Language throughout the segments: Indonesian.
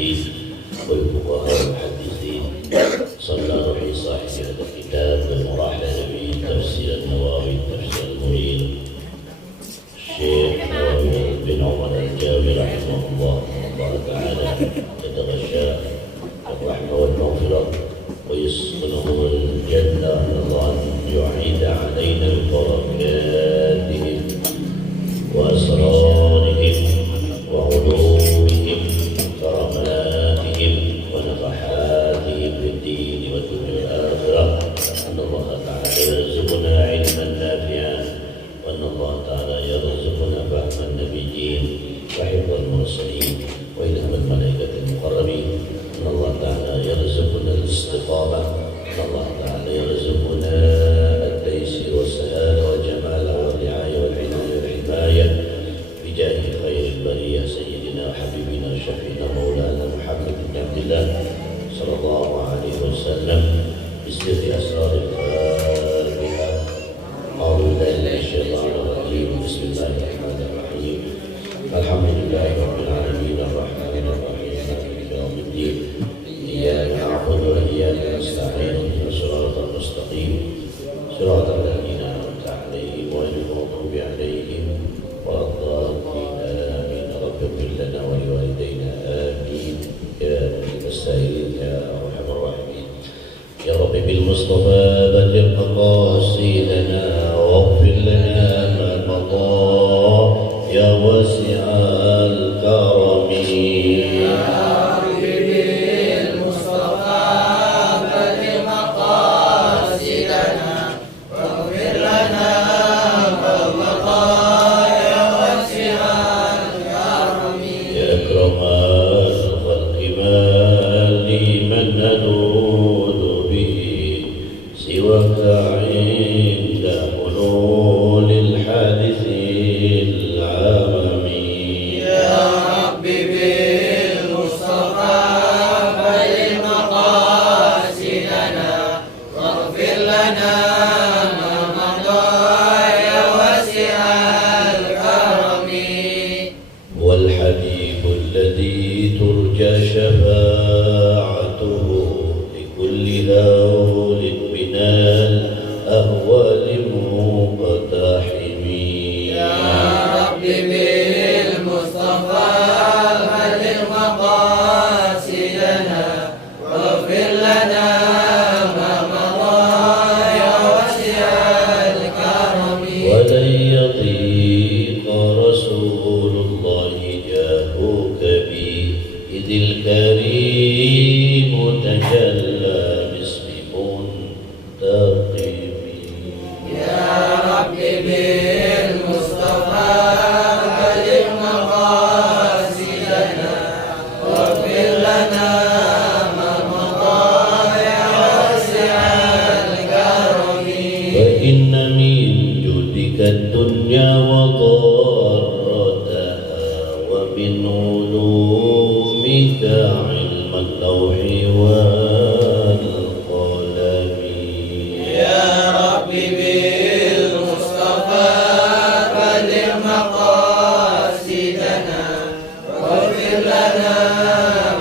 الحديث والفقهاء المحدثين صلى روحي صاحب هذا الكتاب المراحل به تفسير النووي تفسير المريد الشيخ نووي بن عمر الجاوي رحمه الله تعالى يتغشى الرحمة والمغفرة ويسكنه الجنة الله أن يعيد علينا ببركاتهم وأسرارهم وعلومهم وكراماتهم ونفحاتهم في الدين والدنيا والآخرة أن الله تعالى يرزقنا علما نافعا وأن الله تعالى يرزقنا فهم النبيين وحفظ المرسلين وإلهام الملائكة المقربين أن الله تعالى يرزقنا الاستقامة أن الله تعالى يرزقنا التيسير والسهادة والجمال والرعاية والعناية والحماية بجاه خير البرية سيدنا وحبيبنا وشفينا مولانا محمد بن عبد الله صلى الله عليه وسلم بسر أسرار الفاتحة أعوذ بالله من الشيطان الرجيم بسم الله الرحمن الرحيم الحمد لله رب العالمين الرحمن الرحيم مالك يوم الدين إياك نعبد وإياك نستعين اهدنا الصراط المستقيم صراط الذين أنعمت عليهم غير المغضوب عليهم ولا الضالين آمين رب اغفر لنا ولوالدينا آمين يا أمين السائلين يا أرحم الراحمين يا رب بالمصطفى بلغ مقاصدنا واغفر لنا ما مضى يا واسع الكرم والحبيب الذي ترجى شفاعته لكل هول من الأهوال مقتحم يا رب بالمصطفى بلغ مقاصدنا واغفر لنا ما مضى يا واسع الكرم ولن يضيق رسول الله جاهك به إذ الكريم تجلى باسم منتقم يا رب بالمصطفى بلغ مقاصدنا واغفر لنا ما مضى يا واسع الكرم فإن من جودك الدنيا وضارتها ومن علومك علم اللوح والقلم يا رب بالمصطفى بلغ مقاصدنا واغفر لنا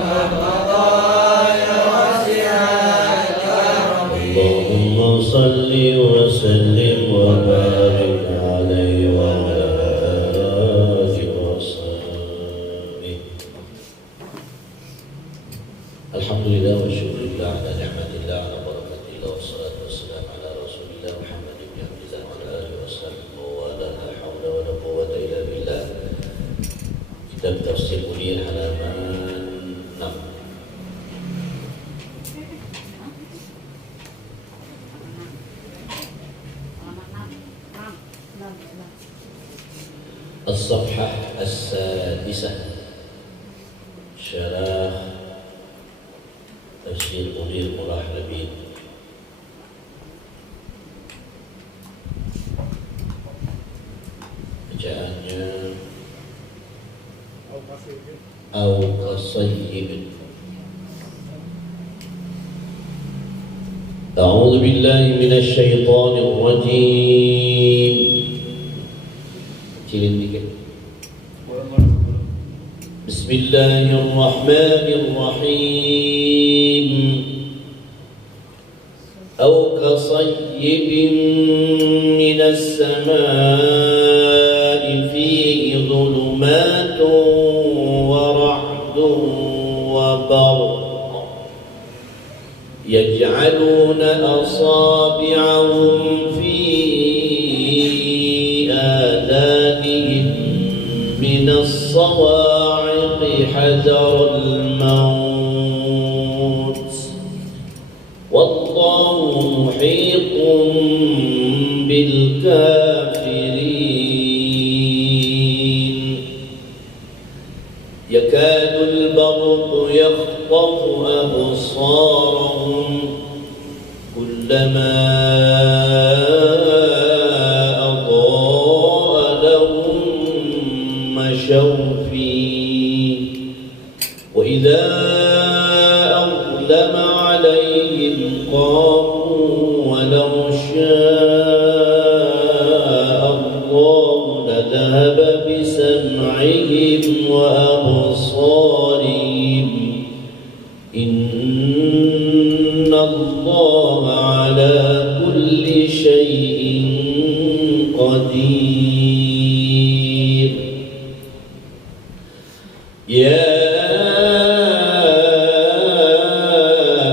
ما مضى يا واسع الكرم اللهم صل وسلم وبارك عليه وعلى آله وصحبه الحمد لله والشكر لله على نعمة الله على بركة الله والصلاة والسلام على رسول الله محمد بن عبد الله وعلى آله وصحبه ولا حول ولا قوة إلا بالله. Kitab Tafsir Munir halaman 6. الصفحة السادسة شرح تفسير منير مراحلبين. Bacaannya au qasayyib. A'udzu billahi minasy syaithanir rajim. Kecilin dikit. بسم الله الرحمن الرحيم أو كصيب من السماء فيه ظلمات ورعد وبرق يجعلون أصابعهم في آذانهم من الصواعق حذر الموت والله محيط بالكافرين يكاد البرق يخطف أبصارهم كلما أضاء لهم مشوا فيه وإذا أظلم عليهم قاموا ولو شاء الله لذهب بسمعهم وأبصارهم إن الله على كل شيء قدير يا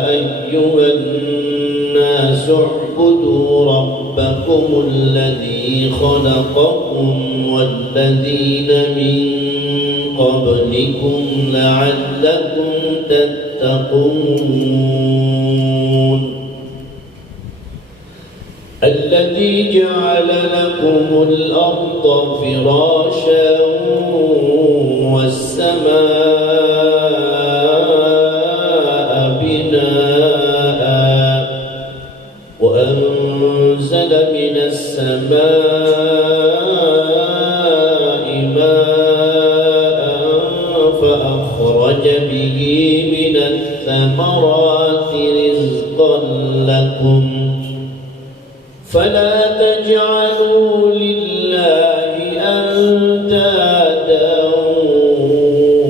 أيها الناس اعبدوا ربكم الذي خلقكم والذين من قبلكم لعلكم تتقون الذي جعل لكم الأرض فراشا والسماء بناء وأنزل من السماء ماء فأخرج به من الثمرات رزقا لكم فلا تجعلوا لله أندادا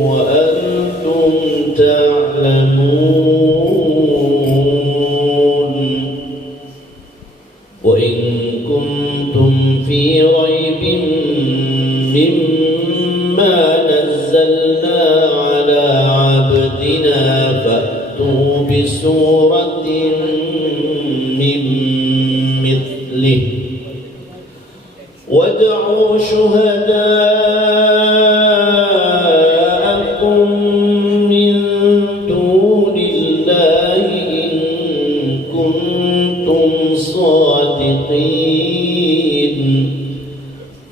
وأنتم تعلمون وإن كنتم في ريب مما نزلنا على عبدنا فأتوا بسورة من مثله وادعوا شهداءكم من دون الله إن كنتم صادقين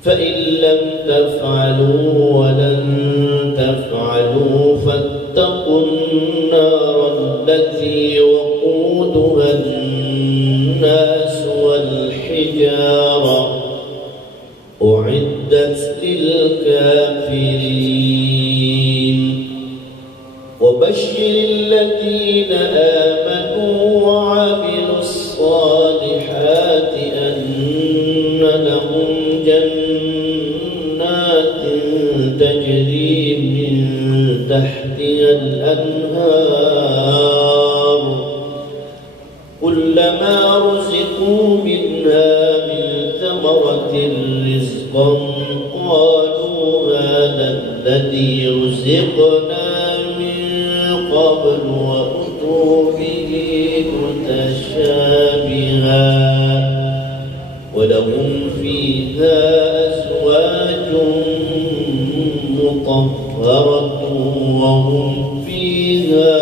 فإن لم تفعلوا ولن تفعلوا فاتقوا النار التي وقودها الناس والحجارة أعدت للكافرين وبشر الذين آمنوا وعملوا الصالحات أن لهم جنات تجري من تحتها الأنهار كلما رزقوا منها من ثمرة رزقا قالوا هذا الذي رزقنا من قبل وأتوا به متشابها ولهم فيها أزواج مطهرة وهم فيها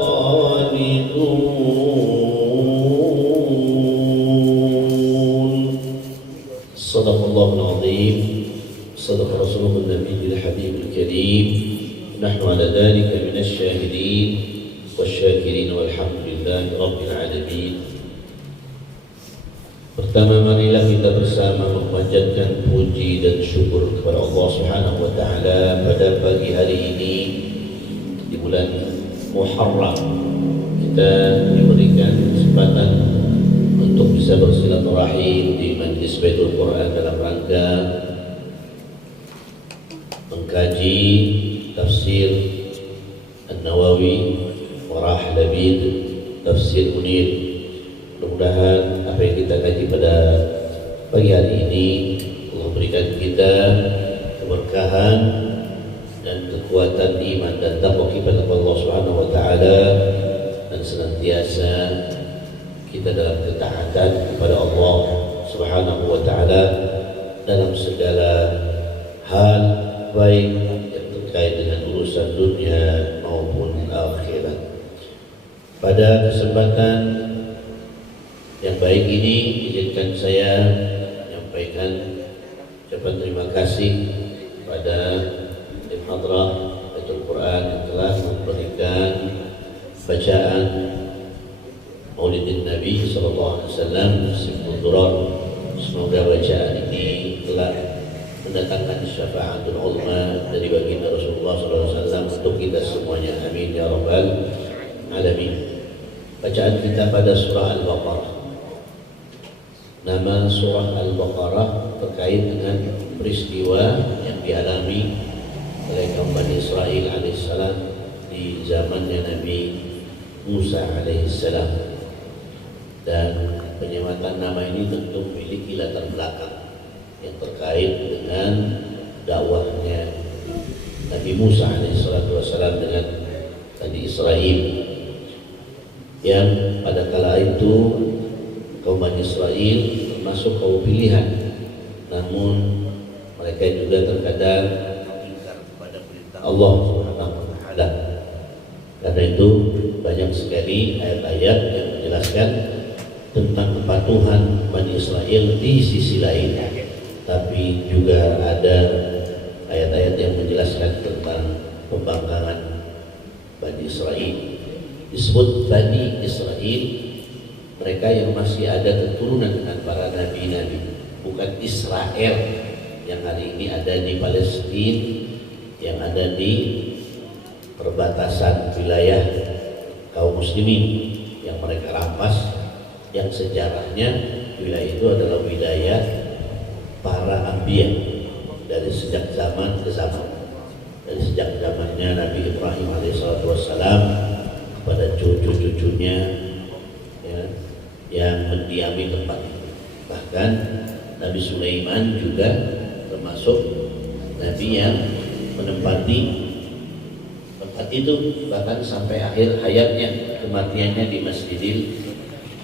خالدون صدق الله العظيم صدق رسوله النبي الحبيب الكريم نحن على ذلك من الشاهدين والشاكرين والحمد لله رب العالمين. Pertama marilah kita bersama memanjatkan puji dan syukur kepada Allah Subhanahu wa taala pada pagi hari ini di bulan Muharram kita diberikan kesempatan untuk bisa bersilaturahim di Majlis Baitul Quran dalam rangka mengkaji tafsir An-Nawawi, Warah Labid, tafsir Munir. Mudah-mudahan apa yang kita kaji pada pagi hari ini Allah berikan kita keberkahan dan kekuatan iman dan takwa kepada Allah Subhanahu wa taala, dan senantiasa kita dalam ketaatan kepada Allah Subhanahu wa taala dalam segala hal, baik yang terkait dengan urusan dunia maupun akhirat. Pada kesempatan yang baik ini izinkan saya menyampaikan ucapan terima kasih kepada Tim Hadrah Baitul Quran yang telah memberikan bacaan Maulidin Nabi sallallahu alaihi wasallam Siftul Durar. Semoga bacaan ini telah mendatangkan syafaatul ulama dari baginda Rasulullah sallallahu alaihi wasallam untuk kita semuanya. Amin ya rabbal alamin. Bacaan kita pada surah Al-Baqarah. Nama surah Al-Baqarah terkait dengan peristiwa yang dialami oleh kaum Bani Israel alaihissalam di zamannya Nabi Musa alaihissalam, dan penyematan nama ini tentu memiliki latar belakang yang terkait dengan dakwahnya Nabi Musa alaihissalam dengan Bani Israel, yang pada kala itu kaum Bani Israel termasuk kaum pilihan, namun mereka juga terkadang ingkar kepada perintah Allah Subhanahu wa taala. Karena itu banyak sekali ayat-ayat yang menjelaskan tentang kepatuhan Bani Israel di sisi lain, tapi juga ada ayat-ayat yang menjelaskan tentang pembangkangan Bani Israel. Disebut Bani Israel mereka yang masih ada keturunan dengan para nabi-nabi, bukan Israel yang hari ini ada di Palestina, yang ada di perbatasan wilayah kaum muslimin yang mereka rampas, yang sejarahnya wilayah itu adalah wilayah para anbiya dari sejak zaman ke zaman, dari sejak zamannya Nabi Ibrahim alaihissalam kepada cucu-cucunya ya, yang mendiami tempat itu. Bahkan Nabi Sulaiman juga termasuk Nabi yang menempati tempat itu, bahkan sampai akhir hayatnya, kematiannya di Masjidil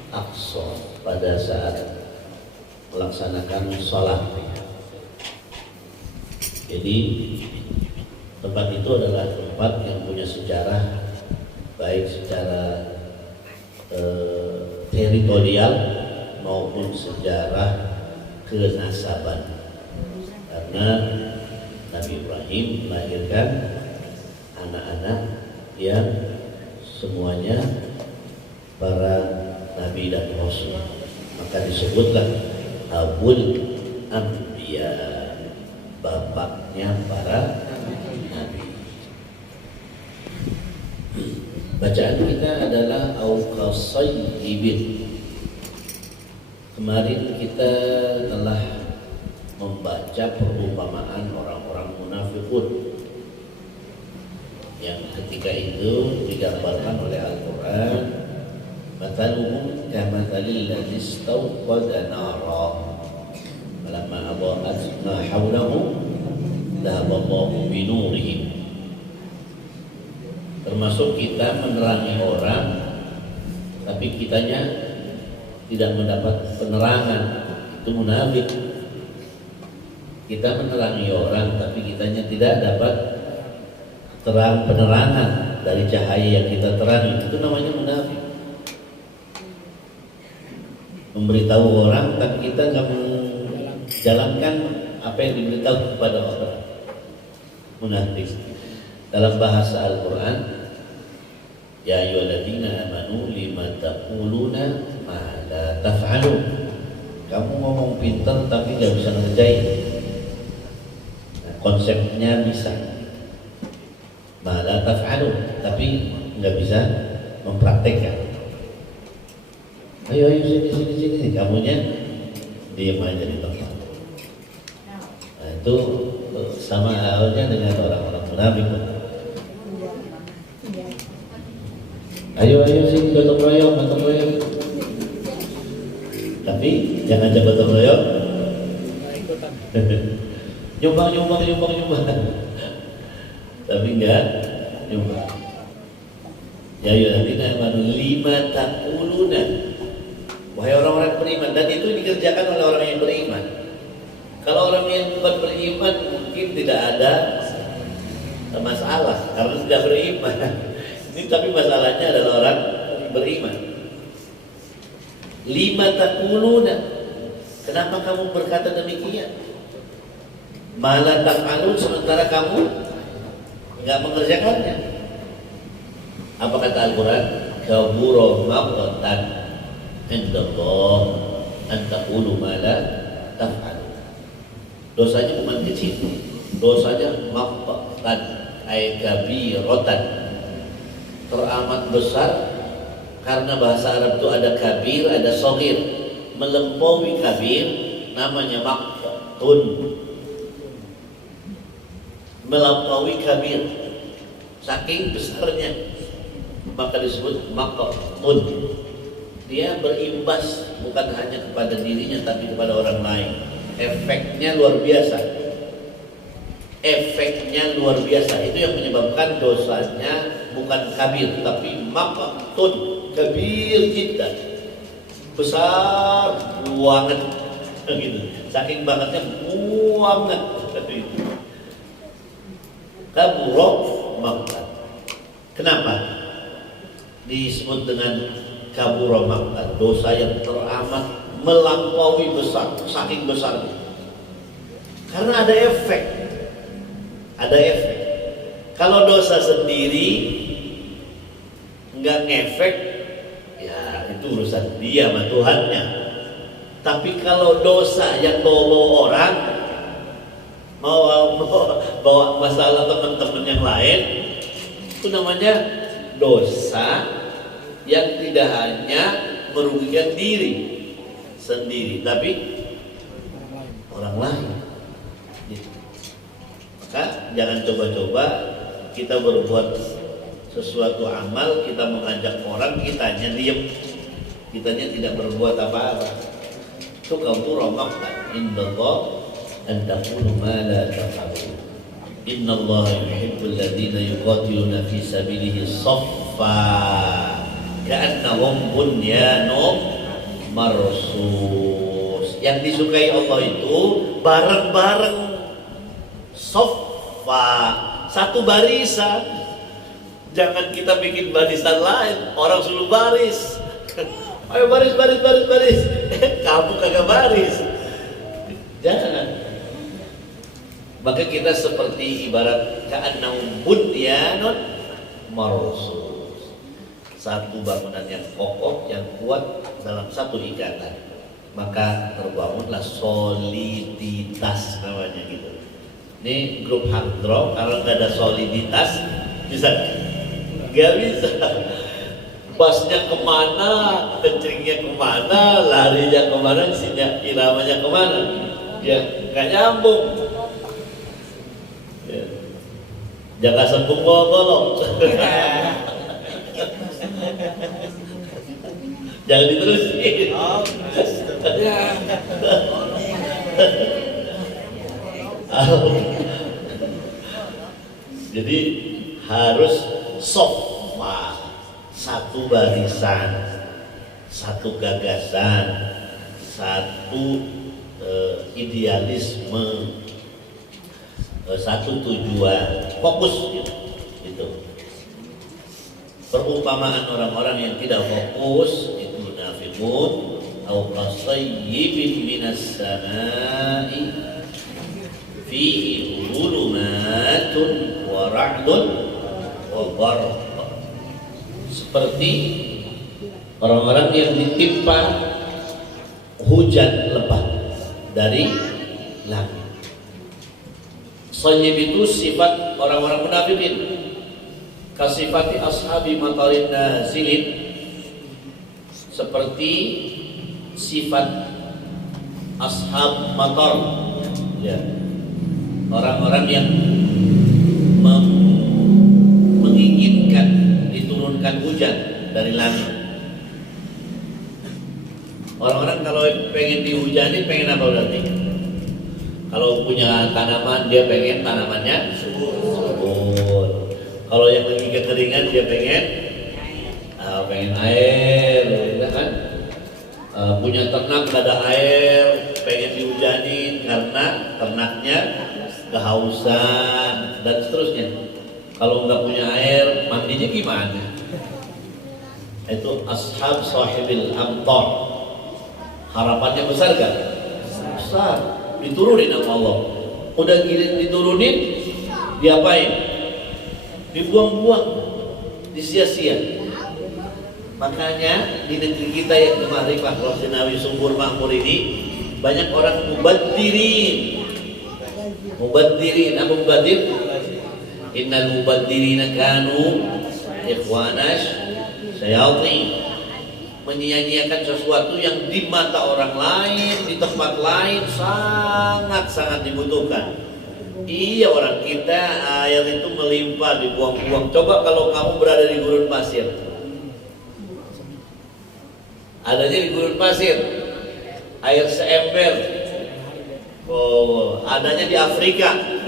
Aqsa pada saat melaksanakan sholat. Jadi tempat itu adalah tempat yang punya sejarah, baik secara teritorial maupun sejarah kenasaban, karena Nabi Ibrahim melahirkan anak-anak yang semuanya para nabi dan rasul, maka disebutlah Abul Anbiya, bapaknya para nabi. Bacaan kita adalah Auqasayyibin. Kemarin kita telah membaca perumpamaan orang-orang munafikun yang ketika itu digambarkan oleh Al-Quran, mathaluhum kamathalil ladzi istawqada nara falamma adha'at ma hawlahu dhahaba Allahu bi nurihim. Termasuk kita menerangi orang tapi kitanya tidak mendapat penerangan, itu munafik. Kita menerangi orang tapi kitanya tidak dapat terang penerangan dari cahaya yang kita terangi, itu namanya munafik. Memberitahu orang tapi kita nggak menjalankan apa yang diberitahu kepada orang, munafik. Dalam bahasa Al-Quran, ya ayyuhalladzina amanu lima taquluna ma la taf'alun. Kamu ngomong pintar tapi nggak bisa ngerjain. Nah, konsepnya bisa ma la taf'alun tapi nggak bisa mempraktekkan. Ayo sini, kamunya diam aja di tempat. Nah, itu sama halnya dengan orang-orang munafik. Ayo sini gotong royong. Tapi jangan ajak gotong royong. Nyumbang. Tapi enggak nyumbang. Ya ayyuhalladzina amanu lima taquluna, wahai orang-orang beriman, dan itu dikerjakan oleh orang yang beriman. Kalau orang yang bukan beriman mungkin tidak ada masalah karena sudah beriman. Ini tapi masalahnya adalah orang beriman. Lima taquluna, kenapa kamu berkata demikian? Malah taf'alun, sementara kamu enggak mengerjakannya. Apa kata Al-Quran? Kabura maqtan indallah an taqulu ma la taf'alun. Dosanya bukan kecil, dosanya maqtan ay kabiratan, teramat besar. Karena bahasa Arab itu ada kabir, ada shagir. Melampaui kabir namanya maqtun. Melampaui kabir saking besarnya maka disebut maqtun. Dia berimbas bukan hanya kepada dirinya tapi kepada orang lain. Efeknya luar biasa. Itu yang menyebabkan dosanya bukan kabir tapi maqtun, kabir jiddan, besar banget gitu. Saking bangetnya banget itu. Kabura maqtan. Kenapa disebut dengan kabura maqtan? Dosa yang teramat melampaui besar, saking besarnya. Karena ada efek. Kalau dosa sendiri nggak ngefek, ya itu urusan dia sama Tuhannya. Tapi kalau dosa yang bawa orang, bawa masalah teman-teman yang lain, itu namanya dosa yang tidak hanya merugikan diri sendiri tapi orang lain. Maka jangan coba-coba kita berbuat sesuatu amal, kita mengajak orang, kitanya diem, kitanya tidak berbuat apa-apa. Itu kabura maqtan indallah an taqulu ma la taf'alun. Innallaha yuhibbul ladzina yuqatiluna fi sabilihi shaffa ka'annahum bunyanun marsus. Yang disukai Allah itu bareng-bareng, shaffa, satu barisan. Jangan kita bikin barisan lain, orang suruh baris. Ayo baris. Kamu kagak baris. Jangan. Maka kita seperti ibarat ka'annahum bunyanun marsus, satu bangunan yang kokoh, yang kuat dalam satu ikatan. Maka terbangunlah soliditas namanya gitu. Ini grup hard rock kalau nggak ada soliditas bisa nggak bisa. Bassnya kemana, kencingnya kemana, larinya kemana, iramanya kemana, ya nggak nyambung. Ya. Jaga sembung bolong. Jangan diterusin. Jadi harus sofa, satu barisan, satu gagasan, satu idealisme, satu tujuan, fokus gitu. Perumpamaan orang-orang yang tidak fokus itu munafiqun au qasayyibin minas samai fihi dhulumatun wa ra'dun wa barq. Seperti orang-orang yang ditimpa hujan lebat dari langit. Sayyib itu sifat orang-orang munafikin. Kasifati ashabi matarin nazilin, seperti sifat ashab matar, ya, orang-orang yang menginginkan diturunkan hujan dari langit. Orang-orang kalau pengen dihujani, pengen apa berarti? Kalau punya tanaman, dia pengen tanamannya subur. Kalau yang lagi kekeringan, dia pengen air, ya kan? Punya ternak gak ada air, pengen dihujani karena ternaknya kehausan dan seterusnya. Kalau nggak punya air, mandinya gimana? Itu ashab sahibil amtar. Harapannya besar kan? Besar. Diturunin sama Allah. Udah gini diturunin, diapain? Dibuang-buang, disia-sia. Makanya di negeri kita yang di Ma'rifah Rosinawi Subur Makmur ini banyak orang mubadirin. Mubadirin, apa mubadir? Innal mubadirina kanu ikhwanash syayatin. Menyia-nyiakan sesuatu yang di mata orang lain, di tempat lain sangat-sangat dibutuhkan. Iya, orang kita air itu melimpah, dibuang-buang. Coba kalau kamu berada di gurun pasir, adanya di gurun pasir, air seember. Oh, adanya di Afrika,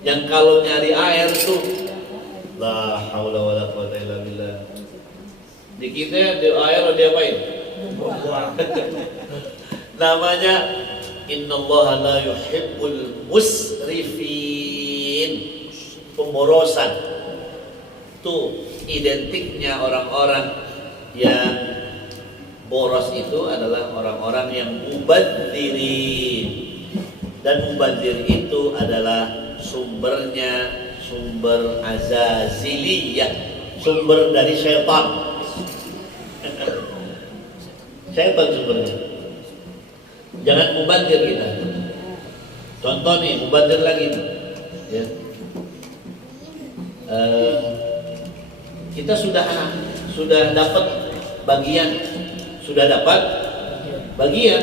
yang kalau nyari air tuh, la haula wala quwata illa billah. Di kita di air diapain? Namanya innallaha la yuhibbul musrifin. Pemborosan. Tuh identiknya orang-orang yang boros itu adalah orang-orang yang mubadzirin. Dan mubadir itu adalah sumbernya sumber azaziliyah, sumber dari syaitan. Syaitan sumbernya. Jangan mubadir kita. Contoh nih, mubadir lagi ya. Kita sudah dapat bagian,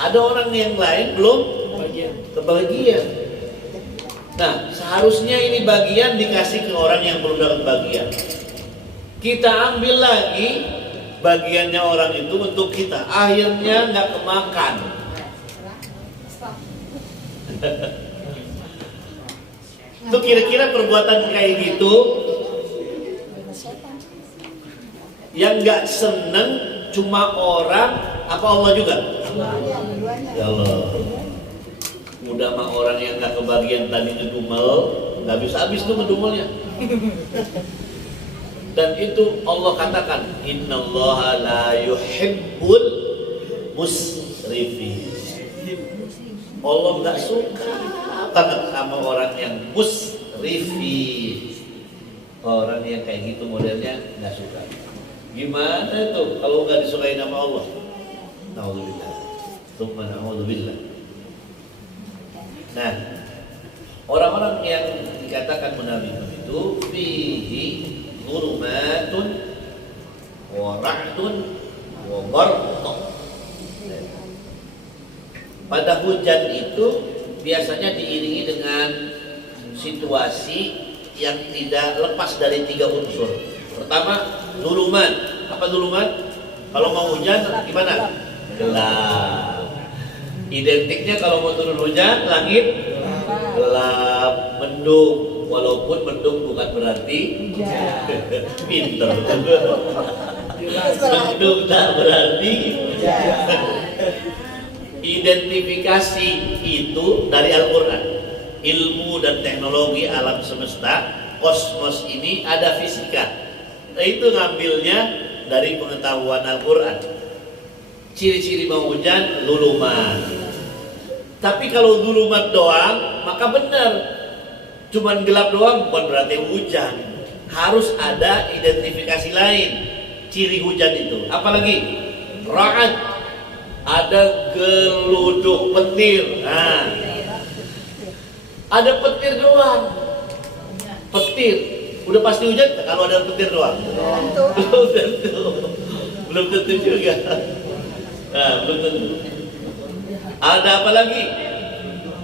ada orang yang lain belum kebagian. Nah, seharusnya ini bagian dikasih ke orang yang belum dapat bagian. Kita ambil lagi bagiannya orang itu untuk kita, akhirnya nggak kemakan. Itu kira-kira perbuatan kayak gitu yang nggak seneng cuma orang apa Allah juga? Ya Allah. Udah mah orang yang nggak kebagian tadi ngedumel, nggak bisa habis tuh ngedumelnya. Dan itu Allah katakan, innallaha la yuhibbul musrifin. Allah nggak suka banget sama orang yang musrifin. Orang yang kayak gitu modelnya nggak suka. Gimana tuh kalau nggak disukai nama Allah? Na'udzubillah. Tsumma na'udzubillah. Nah, orang-orang yang dikatakan munafik itu fihi dhulumatun wa ra'dun wa barq. Pada hujan itu biasanya diiringi dengan situasi yang tidak lepas dari 3 unsur. Pertama, dhulumat. Apa dhulumat? Kalau mau hujan gimana? Gelap. Identiknya kalau mau turun hujan, langit gelap, mendung. Walaupun mendung bukan berarti pinter. Mendung tak berarti. Identifikasi itu dari Al-Quran. Ilmu dan teknologi alam semesta, kosmos ini ada fisika. Nah, itu ngambilnya dari pengetahuan Al-Quran. Ciri-ciri mau hujan, dhulumat. Tapi kalau dhulumat doang, maka benar. Cuman gelap doang bukan berarti hujan. Harus ada identifikasi lain. Ciri hujan itu. Apalagi? Ra'ad. Ada geluduk petir. Nah, ada petir doang. Petir. Udah pasti hujan kalau ada petir doang? Belum tentu. Belum tentu juga. Nah, belum tentu. Ada apa lagi?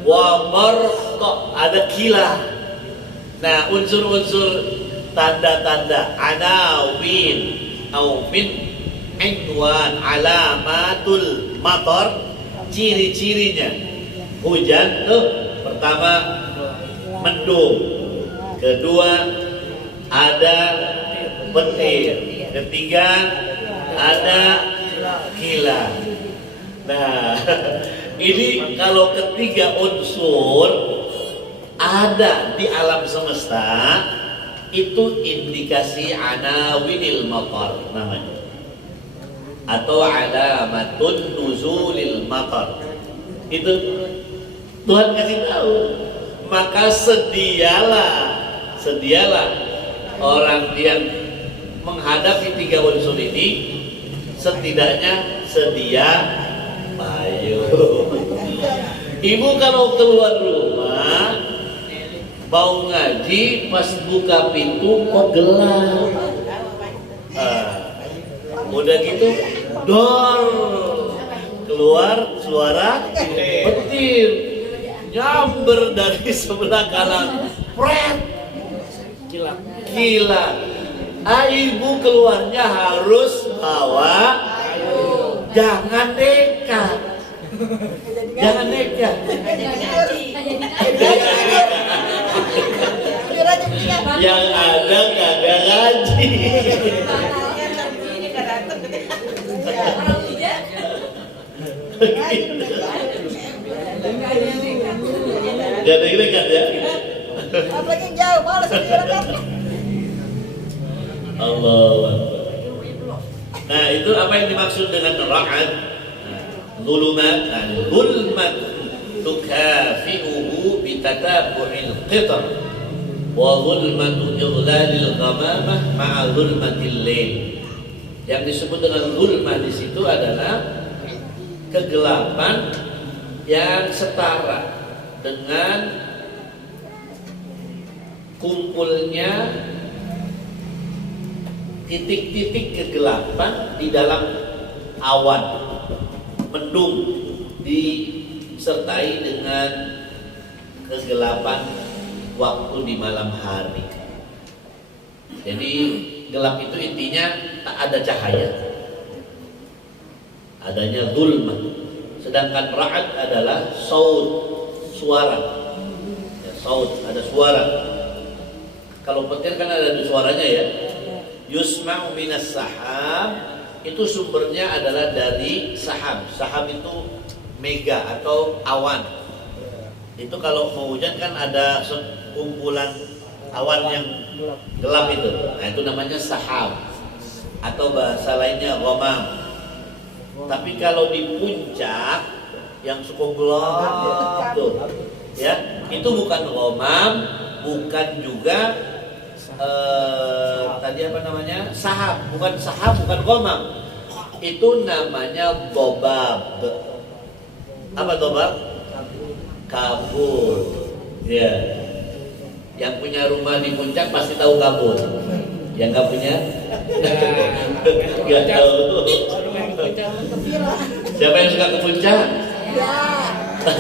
Wa barqa, ada kilat. Nah, unsur-unsur tanda-tanda anawin min inwan alamatul matar, ciri-cirinya hujan tuh pertama mendung, kedua ada petir, ketiga ada kilat. Nah, ini kalau ketiga unsur ada di alam semesta, itu indikasi anawinil matar namanya, atau alamatun nuzulil matar. Itu Tuhan kasih tahu. Maka sedialah orang yang menghadapi tiga unsur ini, setidaknya sedia payung. Ibu kalau keluar rumah mau ngaji, pas buka pintu kok gelap. Udah gitu dor, keluar suara petir nyamber dari sebelah kanan, pret, kilat. Ibu keluarnya harus bawa, jangan nekat. Jangan nekat. Yang ada kagak ngaji. Gak ada nekat ya. Apalagi jauh, malas direkam. Allah. Nah, itu apa yang dimaksud dengan ra'ad? Zulumat, zulmat tukafi'uhu bitatabu'il qitar wa zulmatu iglalil ghamamah ma'a zulmatil lail. Yang disebut dengan zulmah di situ adalah kegelapan yang setara dengan kumpulnya titik-titik kegelapan di dalam awan, mendung disertai dengan kegelapan waktu di malam hari. Jadi gelap itu intinya tak ada cahaya, adanya zulmah. Sedangkan ra'ad adalah saut, suara ya, saut, ada suara. Kalau petir kan ada suaranya ya. Yusma'u minas sahab, itu sumbernya adalah dari sahab. Sahab itu mega atau awan. Itu kalau mau hujan kan ada kumpulan awan yang gelap itu. Nah, itu namanya sahab. Atau bahasa lainnya ghamam. Tapi kalau di puncak yang cukup gelap tuh, ya, itu bukan ghamam, bukan juga tadi apa namanya? Sahab, bukan ghamam. Itu namanya dobab. Apa dobab? Kabut. Ya. Yang punya rumah di puncak pasti tahu kabut. Yang nggak punya? Nggak tahu. Siapa yang suka ke puncak?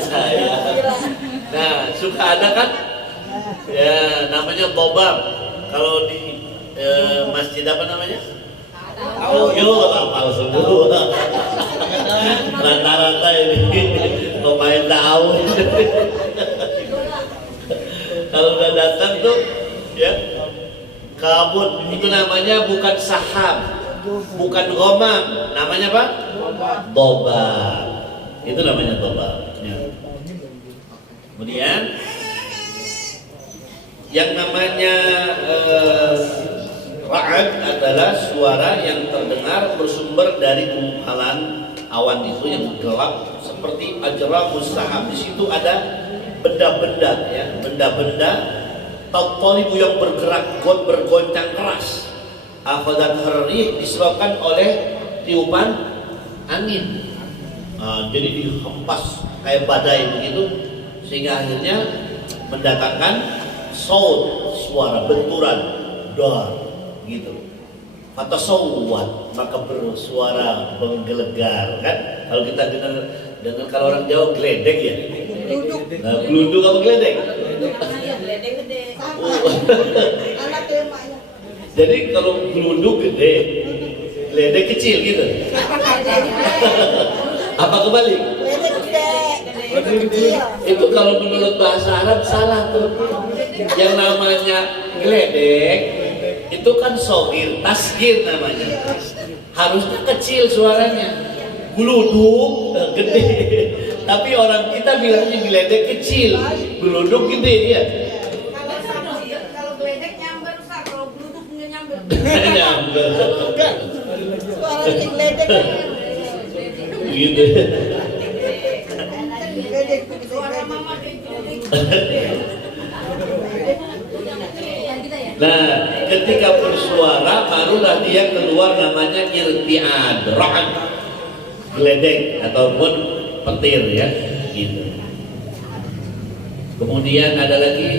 Saya. Nah, suka ada kan? Ya, namanya dobab. Kalau di masjid apa namanya? Yo, hafal semua. Rata-rata ini pemain tahu. Kalau udah datang tuh, ya, kabut. Itu namanya bukan sahab, bukan ghamam. Namanya apa? Dobab. Itu namanya dobab. Ya. Kemudian yang namanya ra'ad adalah suara yang terdengar bersumber dari gumpalan awan itu yang gelap seperti ajramus sahab. Di situ ada benda-benda, ya, benda-benda tattalibu yang bergerak, bergoncang keras. Akhadat harrih, disebabkan oleh tiupan angin. Jadi dihempas kayak badai begitu, sehingga akhirnya mendatangkan saut, suara benturan, dar, gitu. Fatasawwat, maka bersuara menggelegar, kan? Kalau kita dengar kalau orang Jawa geledek ya. Geluduk apa geledek? Geledek gede. Anak emaknya. Jadi kalau geluduk gede, geledek kecil gitu. Apa kebalik? Geledek gede, kecil. Itu kalau menurut bahasa Arab salah tuh. Yang namanya geledek itu kan sogir, tasgir namanya. Harusnya kecil suaranya. Geluduk gede. Tapi orang kita bilangnya geledek kecil, geluduk gede dia. Kalau geledek nyamber, kalau geluduk nggak nyamber. Nyamber. Suaranya geledek. Gitu. Geledek. Suara mama kayak geluduk. Nah, ketika bersuara barulah dia keluar namanya irtiad, ra'ad, geledek ataupun petir ya, gitu. Kemudian ada lagi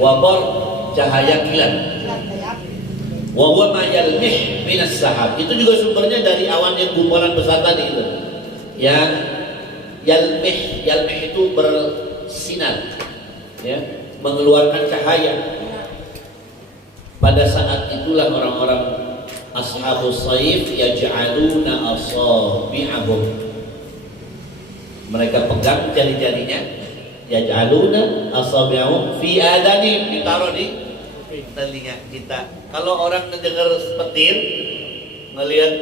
wabor, cahaya kilat. Wa huwa ma yalmih minas sahab. Itu juga sumbernya dari awan yang gumpalan besar tadi itu. Yang yalmih itu bersinar, ya, mengeluarkan cahaya. Pada saat itulah orang-orang ashabus saif yaj'aluna asabi'ahum, mereka pegang jari-jarinya, yaj'aluna asabi'ahum fi adani, ditaruh di telinga kita. Kalau orang mendengar petir, ngelihat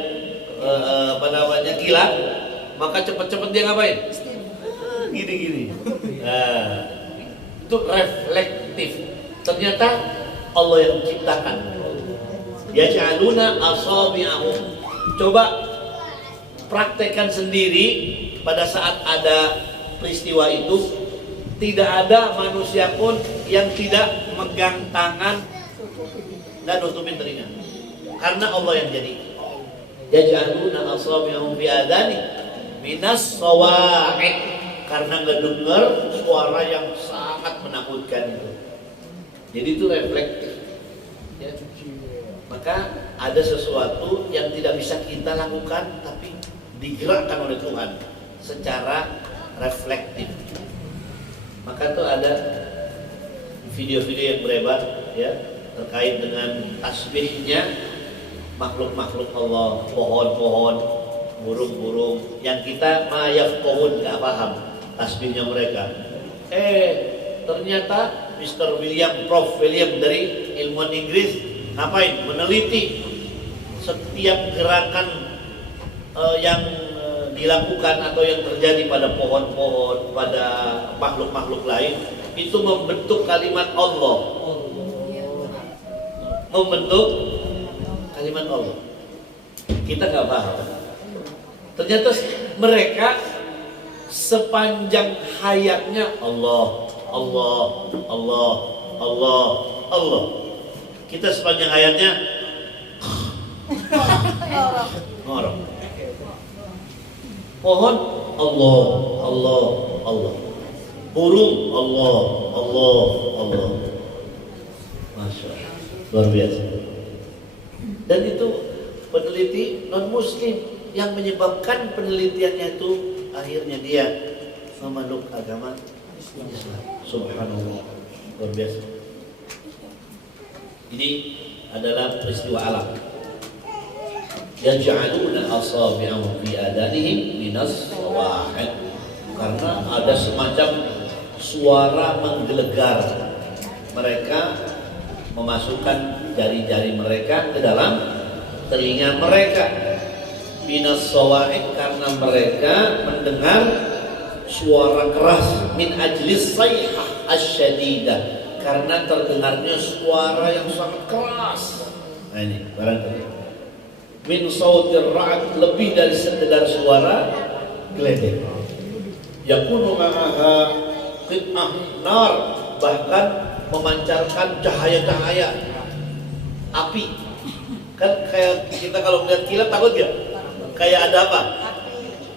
kilat, maka cepat-cepat dia ngapain? Gini-gini. Nah, itu reflektif. Ternyata Allah yang ciptakan. Yaj'aluna asabi'ahum. Coba praktekkan sendiri pada saat ada peristiwa itu. Tidak ada manusia pun yang tidak megang tangan dan nutupin telinga. Karena Allah yang jadi. Yaj'aluna asabi'ahum fi adani minas sawa'iq. Karena ngedenger suara yang sangat menakutkan itu. Jadi itu reflektif, ya. Maka ada sesuatu yang tidak bisa kita lakukan, tapi digerakkan oleh Tuhan secara reflektif. Maka itu ada video-video yang beredar, ya, terkait dengan tasbihnya makhluk-makhluk Allah, pohon-pohon, burung-burung, yang kita mayafqahun, nggak paham tasbihnya mereka. Ternyata Mr. Prof. William dari ilmuwan Inggris ngapain? Meneliti setiap gerakan yang dilakukan atau yang terjadi pada pohon-pohon, pada makhluk-makhluk lain, itu membentuk kalimat Allah. Membentuk kalimat Allah. Kita nggak paham. Ternyata mereka sepanjang hayatnya Allah, Allah, Allah, Allah, Allah. Kita sepanjang hayatnya ngorok. Pohon Allah, Allah, Allah. Burung Allah, Allah, Allah. Masya Allah, luar biasa. Dan itu peneliti non muslim yang menyebabkan penelitiannya itu akhirnya dia memeluk agama Islam. Subhanallah, luar biasa. Ini adalah peristiwa alam. Yaj'aluna asabi'ahum fi adanihim minas sawa'iq. Karena ada semacam suara menggelegar. Mereka memasukkan jari-jari mereka ke dalam telinga mereka. Minas sawa'iq, karena mereka mendengar suara keras, min ajlis sayhah asyadidah, karena terdengarnya suara yang sangat keras. Nah ini barangkali min sautir ra'ad, lebih dari sekedar suara geledek. Yakunu ma'aha qit'ah nar, bahkan memancarkan cahaya-cahaya api. Kan kayak kita kalau melihat kilat takut ya? Kayak ada apa?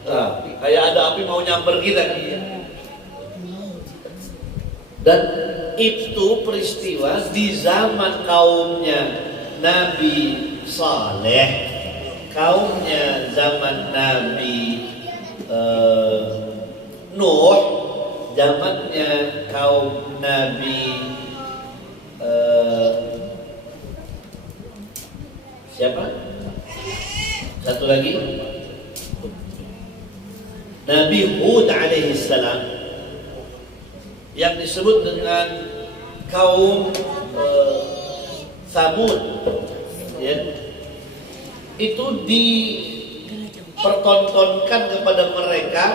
Nah, kayak ada api mau nyamber kita. Dan itu peristiwa di zaman kaumnya Nabi Saleh, kaumnya zaman Nabi Nuh, zamannya kaum Nabi Siapa? Satu lagi. Nabi Hud alaihi salam yang disebut dengan kaum Tsamud, ya, itu dipertontonkan kepada mereka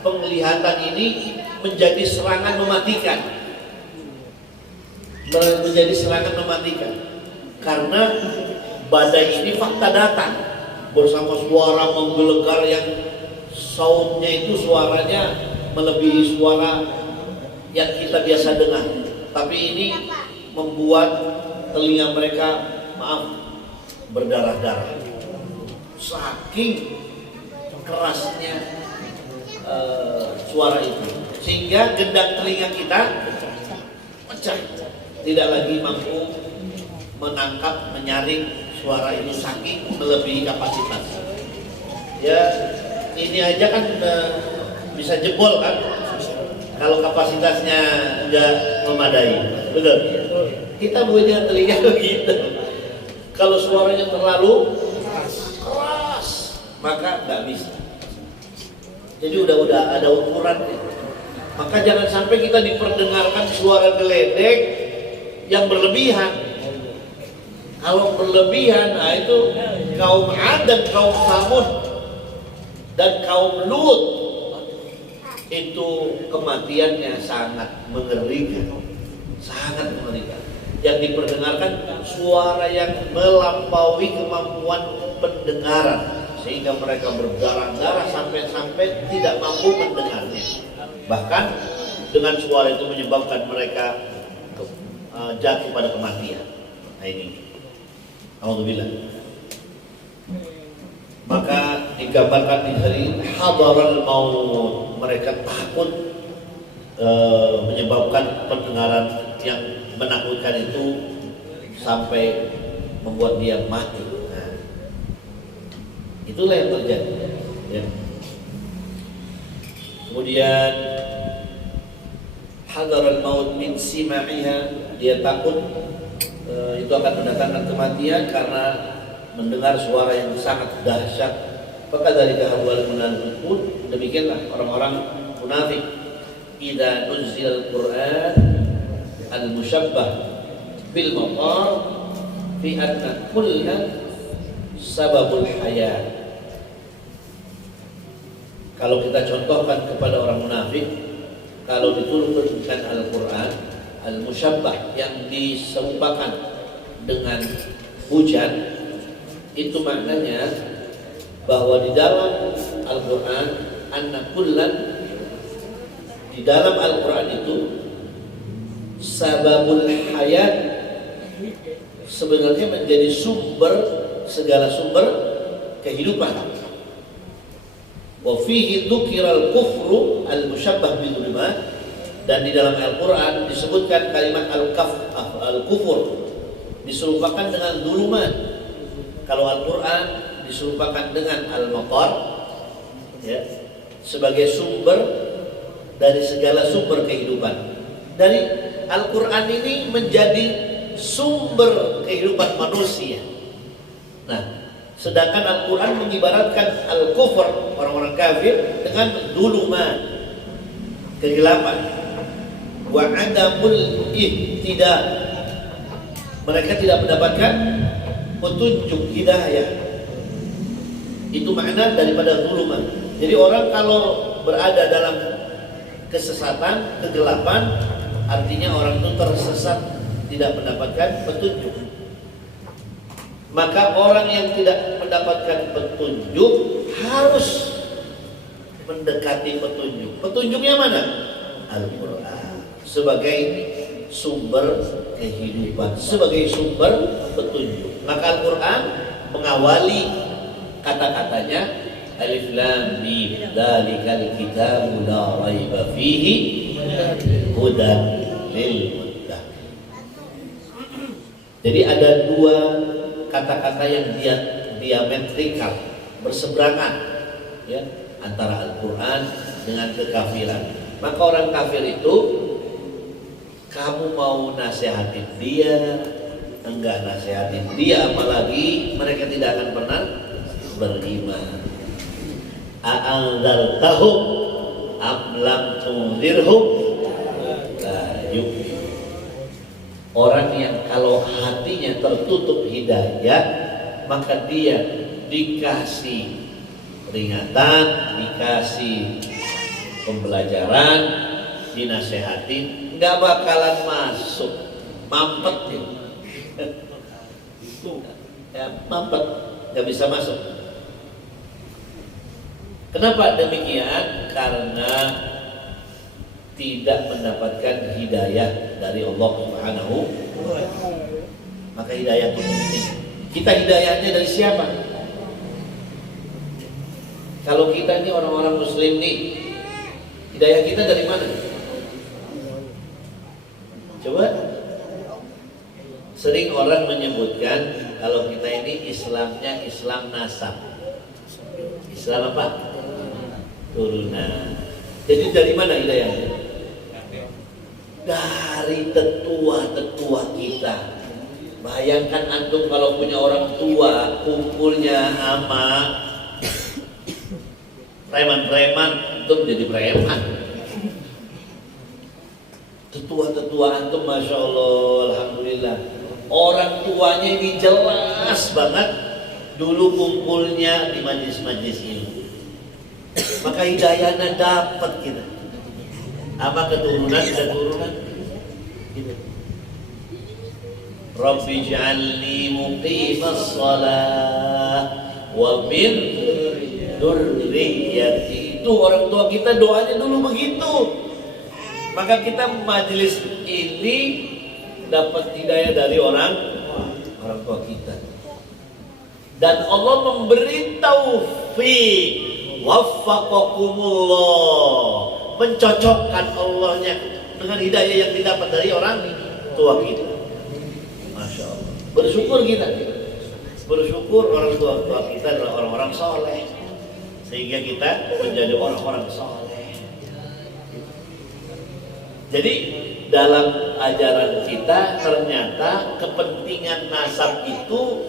penglihatan ini menjadi serangan mematikan, karena badai ini fakta datang bersama suara menggelegar yang sautnya itu suaranya melebihi suara yang kita biasa dengar, tapi ini membuat telinga mereka berdarah-darah saking kerasnya suara itu, sehingga gendang telinga kita pecah, tidak lagi mampu menangkap, menyaring suara ini saking melebihi kapasitas. Ya, ini aja kan bisa jebol kan kalau kapasitasnya nggak memadai, betul? Kita punya telinga begitu. Kalau suaranya terlalu keras, maka nggak bisa. Jadi udah ada ukurannya. Maka jangan sampai kita diperdengarkan suara geledek yang berlebihan. Kalau berlebihan, nah itu kaum Ad dan kaum Tsamud dan kaum Lut itu kematiannya sangat mengerikan, Yang diperdengarkan suara yang melampaui kemampuan pendengaran, sehingga mereka berdarah-darah sampai tidak mampu mendengarnya. Bahkan dengan suara itu menyebabkan mereka jatuh pada kematian. Nah ini, alhamdulillah. Maka digambarkan di sini hadaral maut, mereka takut menyebabkan pendengaran yang menakutkan itu sampai membuat dia mati. Nah, itulah yang terjadi. Ya. Kemudian hadaral maut min sima'iha, dia takut itu akan mendatangkan kematian karena mendengar suara yang sangat dahsyat. Maka dari kehawal munafiqun, demikianlah orang-orang munafik. Idza nuzila al-Qur'an al-musyabbah bil matar fi anna kullana sababul hayat. Kalau kita contohkan kepada orang munafik, kalau diturunkan Al-Quran al-musyabbah yang diserupakan dengan hujan, itu maknanya bahwa di dalam Al-Quran di dalam Al-Quran itu sababul hayat sebenarnya menjadi segala sumber kehidupan. Wa fihi dzukiral kufru al-musyabbah bil dhulumat, dan di dalam Al-Quran disebutkan kalimat al-kufur diserupakan dengan dhulumat. Kalau Al-Quran diserupakan dengan al-matar, ya, sebagai sumber dari segala sumber kehidupan. Dari Al-Quran ini menjadi sumber kehidupan manusia. Nah, sedangkan Al-Quran mengibaratkan al-kufur, orang-orang kafir, dengan dhulumat, kegelapan, wa adamul ihtida, mereka tidak mendapatkan petunjuk hidayah. Itu makna daripada dhulumat. Jadi orang kalau berada dalam kesesatan, kegelapan, artinya orang itu tersesat, tidak mendapatkan petunjuk. Maka orang yang tidak mendapatkan petunjuk harus mendekati petunjuk. Petunjuknya mana? Al-Quran sebagai sumber kehidupan, sebagai sumber petunjuk. Maka Al-Quran mengawali kata-katanya Alif Lam Mim Dzalikal kitabu la raiba fihi hudan lil muttaqin. Jadi ada dua kata-kata yang diametrikal, berseberangan, ya, antara Al-Quran dengan kekafiran. Maka orang kafir itu, kamu mau nasihatin dia, enggak nasihatin dia, apalagi mereka tidak akan pernah beriman. A'anzartahum am lam tunzirhum la yu'min. Orang yang kalau hatinya tertutup hidayah, maka dia dikasih peringatan, dikasih pembelajaran, dinasehatin, nggak bakalan masuk, mampet ya, mampet, nggak bisa masuk. Kenapa demikian? Karena tidak mendapatkan hidayah dari Allah Subhanahu wa Ta'ala. Maka hidayah itu penting. Kita hidayahnya dari siapa? Kalau kita ini orang-orang muslim nih, hidayah kita dari mana? Coba. Sering orang menyebutkan kalau kita ini Islamnya Islam nasab. Islam apa? Turunan. Jadi dari mana hidayahnya? Dari tetua-tetua kita. Bayangkan antum kalau punya orang tua, kumpulnya sama preman-preman, antum jadi preman. Tetua-tetua antum, masya Allah, alhamdulillah. Orang tuanya ini jelas banget dulu kumpulnya di majlis-majlis ilmu. Maka hidayahnya dapat kita. Apa keturunan? Gitu. Rabbi ij'alni muqimas shalah wa min dzurriyyati. Itu orang tua kita doanya dulu begitu. Maka kita majelis ini dapat hidayah dari orang tua kita. Dan Allah memberi taufik, waffaqakumullah, mencocokkan Allahnya dengan hidayah yang didapat dari orang tua kita. Masya Allah. Bersyukur kita. Bersyukur orang tua kita adalah orang-orang soleh, sehingga kita menjadi orang-orang soleh. Jadi dalam ajaran kita ternyata kepentingan nasab itu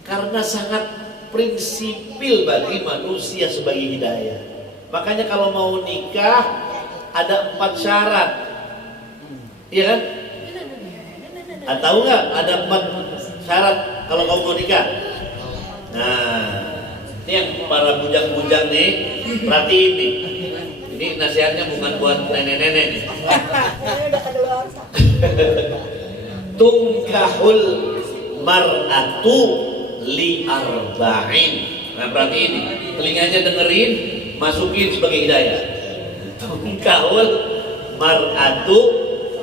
karena sangat prinsipil bagi manusia sebagai hidayah. Makanya kalau mau nikah ada 4 syarat, iya kan? Tahu nggak? Ada 4 syarat kalau kamu mau nikah. Nah, ini yang para bujang-bujang nih, perhatiin nih. Ini nasihatnya bukan buat nenek-nenek nih. Tungkahul mar'atu li arba'in. Nah, berarti ini telinganya dengerin, masukin sebagai hidayah. Tungkahul mar'atu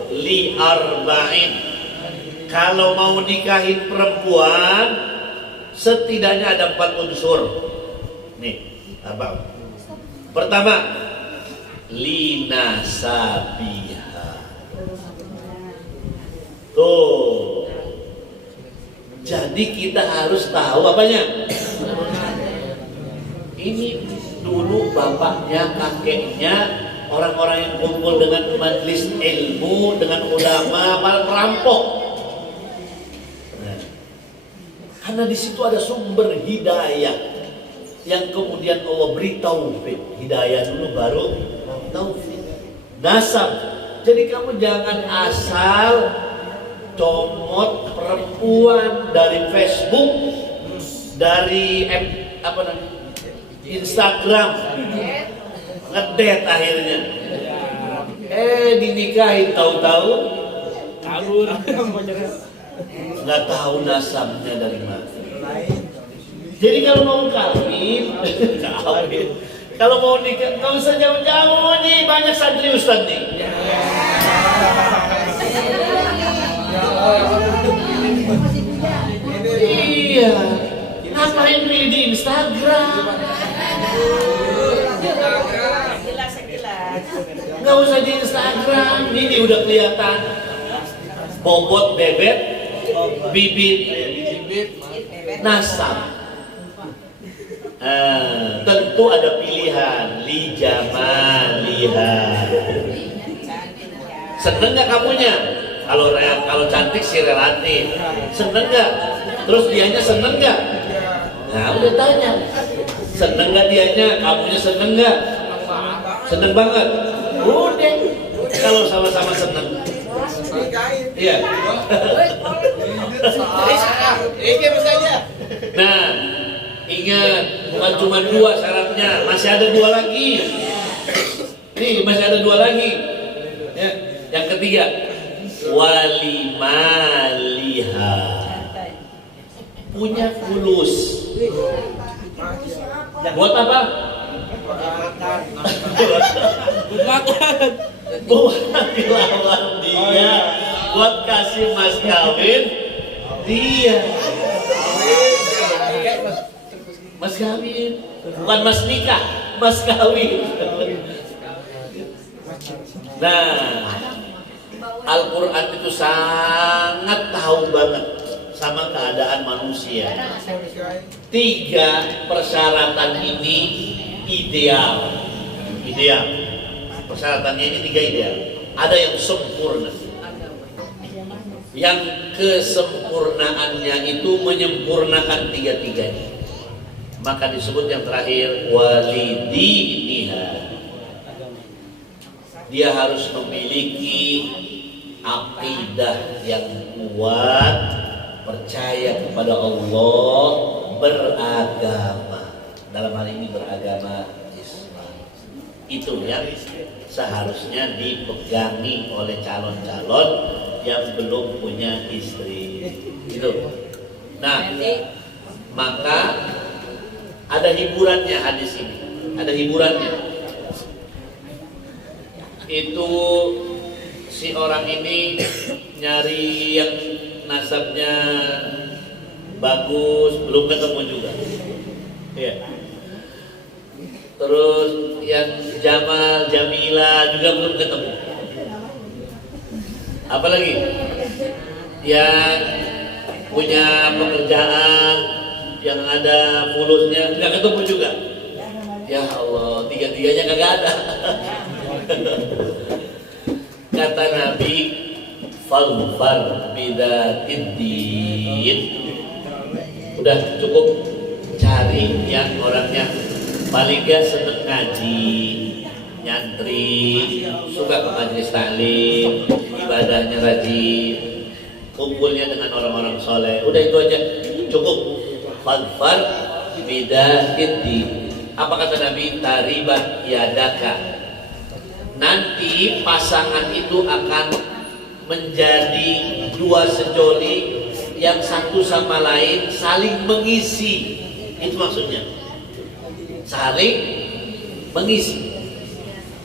li arba'in. Kalau mau nikahin perempuan, setidaknya ada 4 unsur. Nih, apa? Pertama, lina sabiha. Tuh. Jadi kita harus tahu apanya? Ini dulu bapaknya, kakeknya, orang-orang yang kumpul dengan majelis ilmu, dengan ulama, para perampok. Nah, karena di situ ada sumber hidayah yang kemudian Allah beri taufik. Hidayah dulu baru taufik. Nasab. Jadi kamu jangan asal comot perempuan dari Facebook, dari Instagram, ngedet akhirnya. Dinikahin tahu-tahu kabur. Nggak tahu nasabnya dari mana. Jadi kalau mau kawin, kalau mau nikah, nggak usah jauh-jauh nih, banyak santri ustadz nih. Iya, ngapain pilih di Instagram? Nggak usah di Instagram, ini udah kelihatan bobot bebet, bibit nasab. Tentu ada pilihan, li jamaliha. Seneng nggak kamunya? kalau cantik sih relatif. Seneng nggak? Terus dianya seneng nggak? Nah udah tanya. Seneng nggak dianya? Kamunya seneng nggak? Seneng banget. Udah. Kalau sama-sama seneng. Iya. Nah, ingat bukan cuma 2 syaratnya, masih ada 2 lagi. Nih masih ada 2 lagi. Ya. Yang ketiga, walimaliha, punya fulus. Buat apa? Buat dilawan dia, buat kasih mas kawin dia. Mas kawin, bukan mas nikah, mas kawin. Nah, Al-Quran itu sangat tahu banget sama keadaan manusia. 3 persyaratan ini ideal. Persyaratannya ini 3 ideal. Ada yang sempurna. Yang kesempurnaannya itu menyempurnakan 3-tiganya. Maka disebut yang terakhir walidiniha. Dia harus memiliki akidah yang kuat, percaya kepada Allah, beragama. Dalam hal ini beragama Islam. Itu yang seharusnya dipegangi oleh calon-calon yang belum punya istri. Itu. Nah, maka ada hiburannya hadis ini. Ada hiburannya. Itu si orang ini nyari yang nasabnya bagus, belum ketemu juga. Ya. Terus yang Jamal, Jamila juga belum ketemu. Apalagi yang punya pekerjaan yang ada mulusnya nggak ketemu juga. Ya Allah, 3-tiganya kagak ada. Kata Nabi, falfar bidatid. Udah cukup cari yang orangnya paling gak seneng ngaji, nyantri, suka ke majelis taklim, ibadahnya rajin, kumpulnya dengan orang-orang soleh. Udah itu aja cukup. Falfar bidatid. Apa kata Nabi? Taribat yadaka. Nanti pasangan itu akan menjadi 2 sejoli yang satu sama lain saling mengisi. Itu maksudnya, saling mengisi.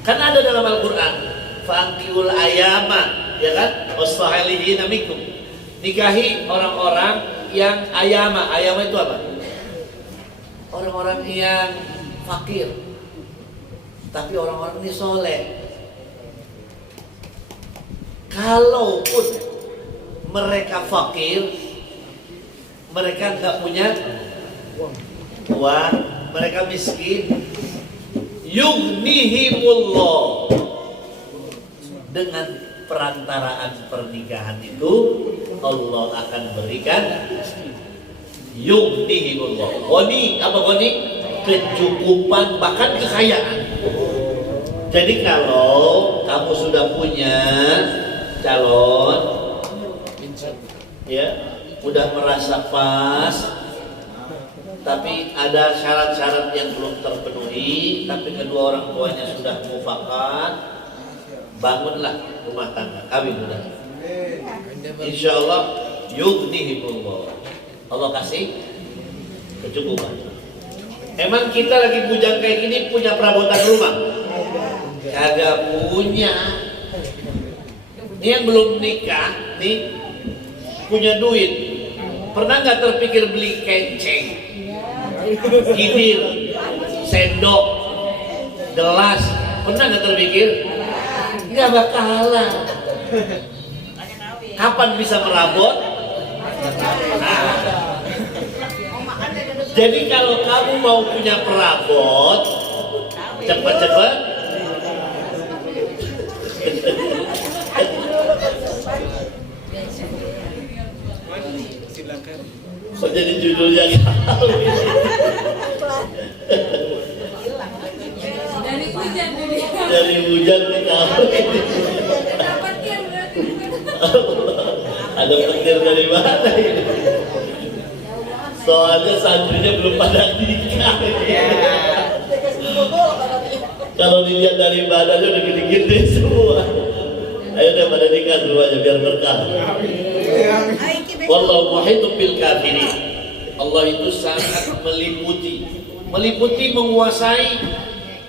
Kan ada dalam Al-Quran, fa'angkihul ayama, ya kan? Wasfahilihina minkum. Nikahi orang-orang yang ayama. Ayama itu apa? Orang-orang yang fakir, tapi orang-orang ini soleh. Kalaupun mereka fakir, mereka nggak punya uang, mereka miskin, yughnihimullah, dengan perantaraan pernikahan itu Allah akan berikan yughnihimullah. Goni, apa goni? Kecukupan, bahkan kekayaan. Jadi kalau kamu sudah punya calon, ya, udah merasa pas, tapi ada syarat-syarat yang belum terpenuhi, tapi kedua orang tuanya sudah mufakat, bangunlah rumah tangga, kawin udah. Insya Allah yughnihimullah, Allah kasih kecukupan. Emang kita lagi bujang kayak gini punya perabotan rumah? Kagak punya. Ini yang belum nikah nih punya duit, pernah nggak terpikir beli kenceng, gidir, sendok, gelas? Pernah nggak terpikir? Nggak bakalan. Kapan bisa merabot? Nah, jadi kalau kamu mau punya perabot, cepet-cepet Kok jadi judulnya kawin? Dari hujan ini. Dari hujan ke kawin. Dapat ya berarti. Ada petir dari mana ini? Soalnya santrinya belum pada nikah. Kalau dilihat dari badannya udah gede-gede semua. Ayo deh pada nikah dulu aja biar berkah. Wallahu muhitun bil kafirin. Allah itu sangat meliputi menguasai.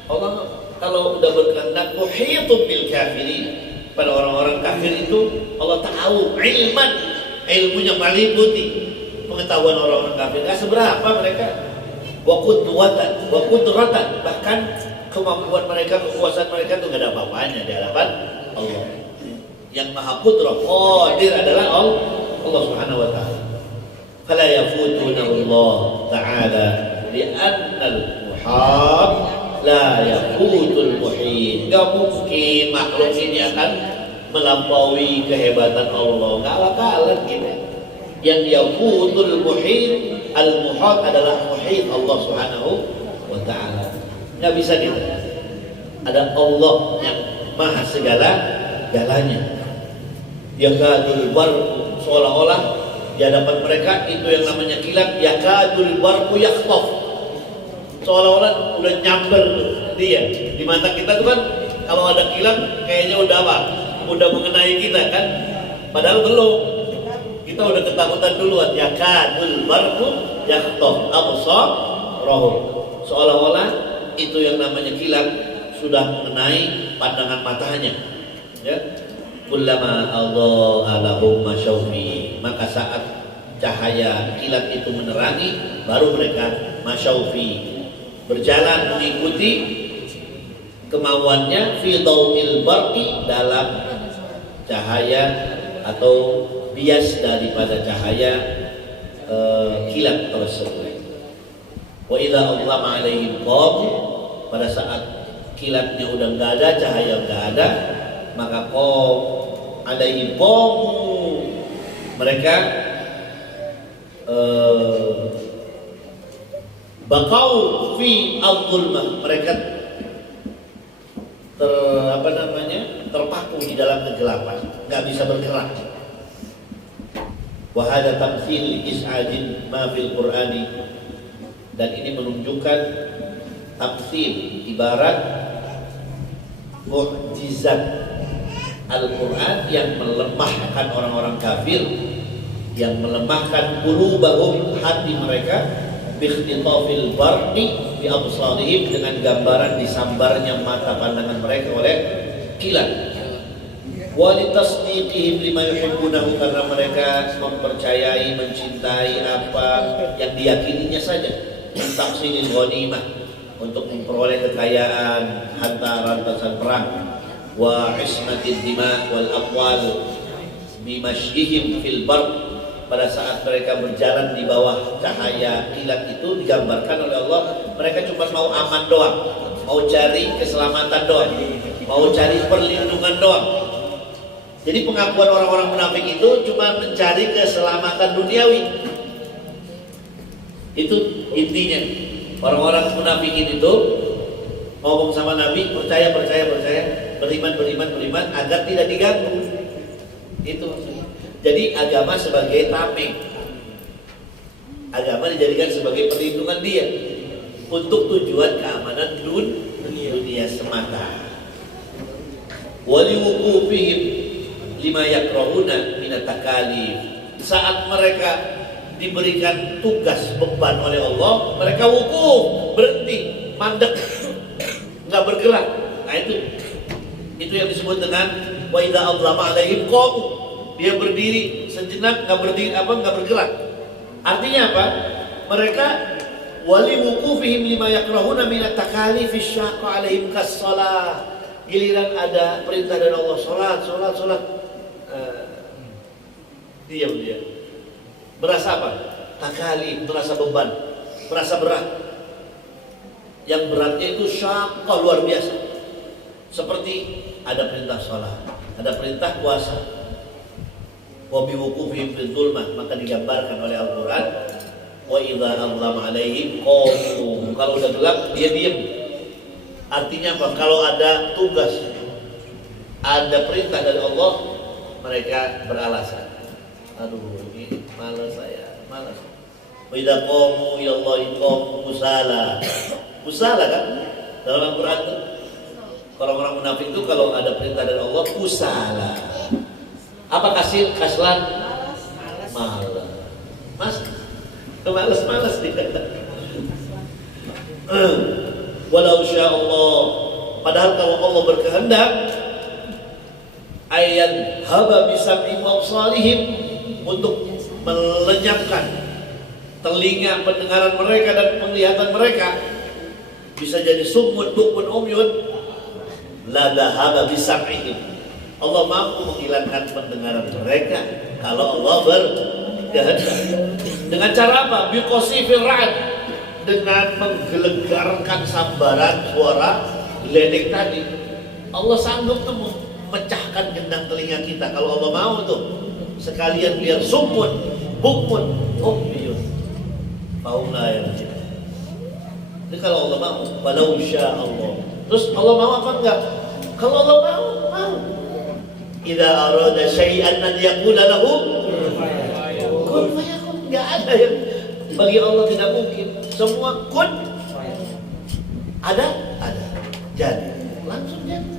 Allah kalau udah berkehendak muhitun bil kafirin, pada orang-orang kafir itu Allah tahu ilmunya meliputi pengetahuan orang-orang kafir. Gak seberapa mereka. Wa qudratan, bahkan kemampuan mereka, kekuasaan mereka itu gak ada apa-apanya di hadapan Allah. Yang maha qudrah, qadir adalah Allah Subhanahu wa ta'ala. Fala yafutuna Allah ta'ala li'anna al-muhab la yafutul muhit. Gak mungkin makhluk ini akan melampaui kehebatan Allah. Gak bakalan gitu. Yang yafutul muhit, al-muhab adalah muhit Allah Subhanahu wa ta'ala. Gak bisa gitu. Ada Allah yang maha segala galanya. Yakadul barqu, seolah-olah di hadapan mereka itu yang namanya kilat. Yakadul barqu yakhthaf, seolah-olah udah nyamber dia. Di mata kita tuh kan kalau ada kilat kayaknya udah apa? Udah mengenai kita kan? Padahal belum. Kita udah ketakutan duluan. Yakadul barqu yakhthaf absarahum, seolah-olah itu yang namanya kilat sudah mengenai pandangan matanya. Ya. Kullama adha'a lahum masyaufi, maka saat cahaya kilat itu menerangi, baru mereka masyaufi, berjalan mengikuti kemauannya fi dhawil barqi, dalam cahaya atau bias daripada cahaya kilat tersebut. Wa idza adlama alaihim qamu, pada saat kilatnya udah enggak ada, cahaya enggak ada, maka alaihi qamu, mereka baqau fi al-zulmah, mereka terpaku di dalam kegelapan, nggak bisa bergerak. Wa hadza tamtsil is'adin ma fil Qur'ani, dan ini menunjukkan tamtsil, ibarat mukjizat Al-Quran yang melemahkan orang-orang kafir, yang melemahkan qulubahum, hati mereka, bikhtitafil barqi bi absarihim, dengan gambaran disambarnya mata pandangan mereka oleh kilat. Wa litasdiqihim lima yuhibbunahu, karena mereka mempercayai, mencintai apa yang diyakininya saja. Tahsilil ghanimah, untuk memperoleh kekayaan, harta rampasan perang. Wa ismatid dima wal amwal bimashyihim fil barq, pada saat mereka berjalan di bawah cahaya kilat itu digambarkan oleh Allah, mereka cuma mau aman doang, mau cari keselamatan doang, mau cari perlindungan doang. Jadi pengakuan orang-orang munafik itu cuma mencari keselamatan duniawi. Itu intinya. Orang-orang munafikin itu ngomong sama Nabi, percaya, beriman agar tidak diganggu. Itu maksudnya. Jadi agama sebagai tameng, agama dijadikan sebagai perlindungan dia untuk tujuan keamanan dunia semata. Wali wukufihim lima yakrahuna minat takalif, saat mereka diberikan tugas beban oleh Allah, mereka wukuf, berhenti, mandek, nggak bergerak. Nah itu yang disebut dengan wa idza adlama alaihim qamu, dia berdiri sejenak, nggak bergerak. Artinya apa? Mereka wali wukufihim lima yakrahuna minat takalif syaqqa alaihim kas-shalah, giliran ada perintah dari Allah, salat, diam dia. Merasa apa? Takalif, merasa beban, merasa berat. Yang beratnya itu syaqqa, luar biasa. Seperti ada perintah sholat, ada perintah puasa, wa biwuqufihim fil zulmah, maka digambarkan oleh Al-Qur'an wa idza azlama alaihim qamu, kalau udah gelap dia diam. Artinya apa? Kalau ada tugas, ada perintah dari Allah, mereka beralasan. Aduh, ini malas saya, malas. Wa idza qamu ila Allahi qamu kusala. Kusala kan? Dalam Al-Qur'an itu orang-orang munafik itu kalau ada perintah dari Allah kusala. Apa kaslan? Malas. Malas dia. Walau sya Allah, padahal kalau Allah berkehendak, ayat haba bisam'ihim wa absarihim, untuk melenyapkan telinga pendengaran mereka dan penglihatan mereka, bisa jadi summun bukmun umyun, la dhahaba bisam'ihim. Allah mampu menghilangkan pendengaran mereka kalau Allah berkehendak. Dengan cara apa? Biqasifir ra'd, dengan menggelegarkan sambaran suara geledek tadi. Allah sanggup tuh memecahkan gendang telinga kita kalau Allah mau tuh. Sekalian biar summun bukmun umyun faula yang jadi. Jadi kalau Allah mau, walau sya Allah. Terus Allah mau apa enggak? Kalau Allah mau. Idza arada syai'an an yaqula lahu kun fayakun. Enggak ada yang bagi Allah tidak mungkin. Semua kun ada. Jadi langsung jadi.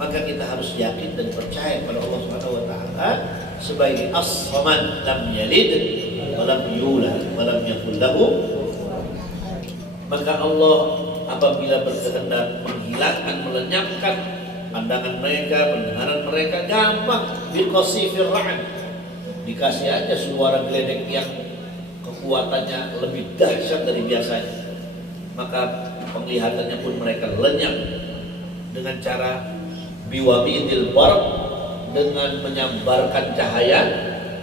Maka kita harus yakin dan percaya pada Allah Subhanahu wa taala sebagai as-samad, lam yalid wa lam yulad wa lam yakul lahu. Maka Allah apabila berkehendak menghilangkan, melenyapkan pandangan mereka, pendengaran mereka, gampang. Biqasifir ra'd, dikasih aja suara geledek yang kekuatannya lebih dahsyat dari biasanya, maka penglihatannya pun mereka lenyap dengan cara biwamidil barq, dengan menyambarkan cahaya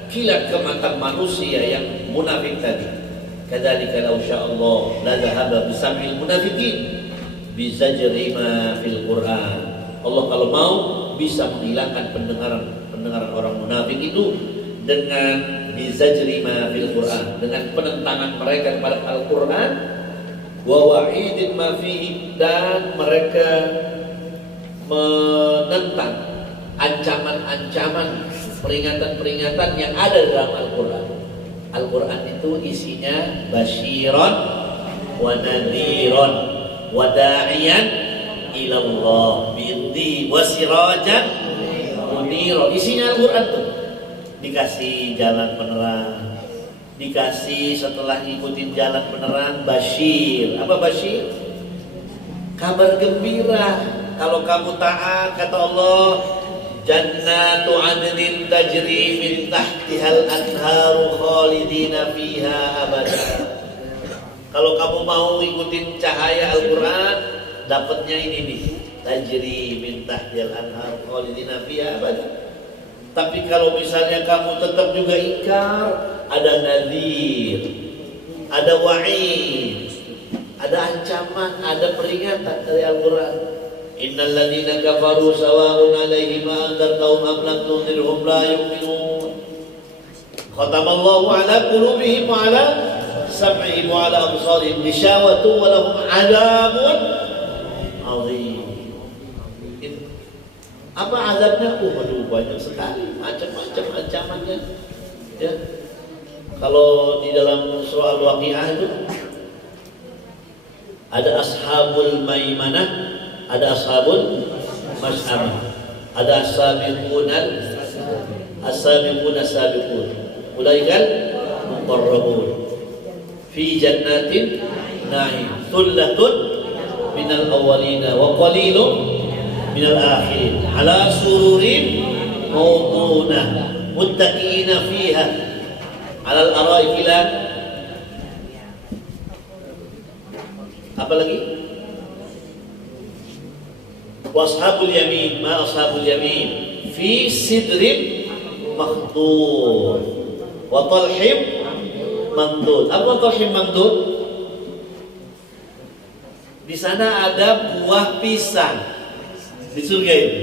kilat ke mata manusia yang munafik tadi. Kadzalika law sya'allah la dhahaba bisam'il munafiqin bizajri ma fil Qur'an. Allah kalau mau bisa menghilangkan pendengaran orang munafik itu dengan bizajri ma fil Qur'an, dengan penentangan mereka kepada Al-Qur'an, wa wa'idin ma fihi, dan mereka menentang ancaman-ancaman, peringatan-peringatan yang ada dalam Al-Qur'an. Al-Qur'an itu isinya basyiron wa nadhiron wa da'iyan ila Allah bi'idhi wa sirajan munira. Isinya Al-Qur'an tuh. Dikasih jalan penerang, dikasih setelah ngikutin jalan penerang basyir. Apa basyir? Kabar gembira. Kalau kamu taat, kata Allah, jannatu adnin tajri min tahtihal anharu khalidina fiha abada. Kalau kamu mau ngikutin cahaya Al-Quran, dapatnya ini nih, tajri min tahtihal anharu khalidina fiha abada. Tapi kalau misalnya kamu tetap juga ingkar, ada nadhir, ada wa'id, ada ancaman, ada peringatan dari Al-Quran. Innal ladzina kafaru sawa'un 'alaihim anzartahum am lam tunzirhum la yu'minun. Khatamallahu 'ala qulubihim wa 'ala sam'ihim wa 'ala absarihim ghishawatun wa lahum 'adzabun 'adzim. Apa azabnya? Waduh, banyak sekali, macam-macam ancamannya. Ya. Kalau di dalam surah Al-Waqiah itu ada ashabul maimanah, ada ashabul mas'amah, ada as-sabiqun as-sabiqun, ulaikal muqarrabun fi jannatin na'im, thullatun minal awwalina wa qalilun minal akhirin ala sururin mawdunah muttaqiina fiha alal ara'iki la. Apa lagi? Washabul yamin, ma ashabul yamin fi sidrin makhdud wa talhim mamdud. Apa talhim mamdud? Di sana ada buah pisang di surga ini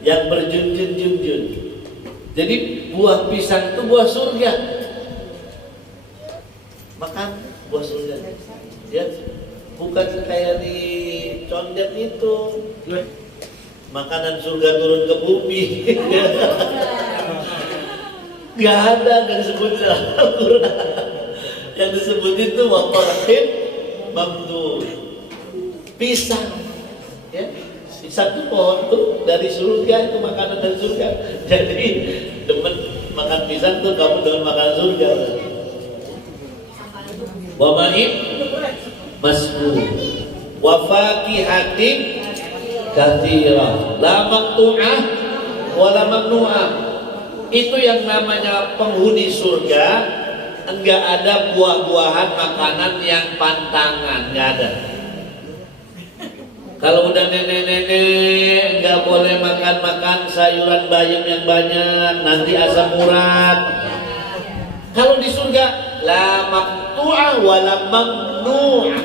yang berjunjun-junjun. Jadi buah pisang itu buah surga. Makan buah surga. Ya, bukan kayak di condet itu. Makanan surga turun ke bumi. Gak ada, gak disebut dalam Al-Quran. Yang disebut itu watarhib mamdud, pisang. Ya, satu pohon tuh dari surga, itu makanan dari surga. Jadi demen makan pisang tuh kamu demen makan surga. Wa ma'in mas'ud wa fakihatin katsirah la maqtu'ah wa la mamnu'ah. Itu yang namanya penghuni surga, enggak ada buah-buahan makanan yang pantangan, enggak ada. Kalau udah nenek-nenek enggak boleh makan sayuran bayam yang banyak, nanti asam urat. Kalau di surga la maqtu'ah wa la mamnu'ah,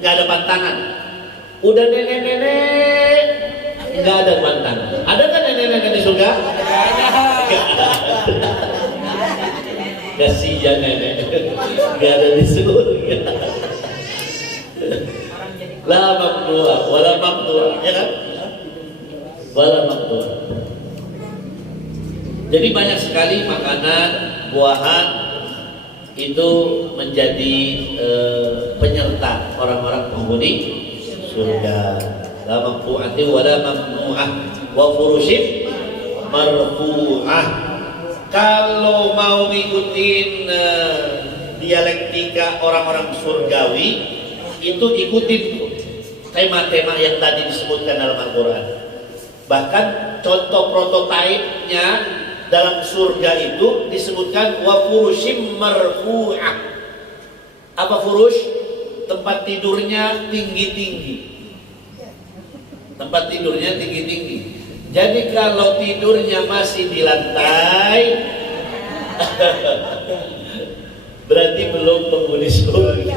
enggak ada pantangan. Udah nenek-nenek enggak ada pantangan. Ada kan nenek-nenek di surga? Kasihan nenek, enggak ada di surga. La mamnu'ah wala mamnu'ah, ya kan? Wala mamnu'ah. Jadi banyak sekali makanan, buahan itu menjadi penyerta orang-orang penghuni surga. La mamnu'ati wala mamnu'ah wa furushim marfu'ah. Kalau mau ngikutin dialektika orang-orang surgawi, itu ikutin tema-tema yang tadi disebutkan dalam Al-Quran. Bahkan contoh prototipenya dalam surga itu disebutkan wa furushim marfu'ah. Apa furush? Tempat tidurnya tinggi-tinggi. Tempat tidurnya tinggi-tinggi. Jadi kalau tidurnya masih di lantai, berarti belum penghuni surga.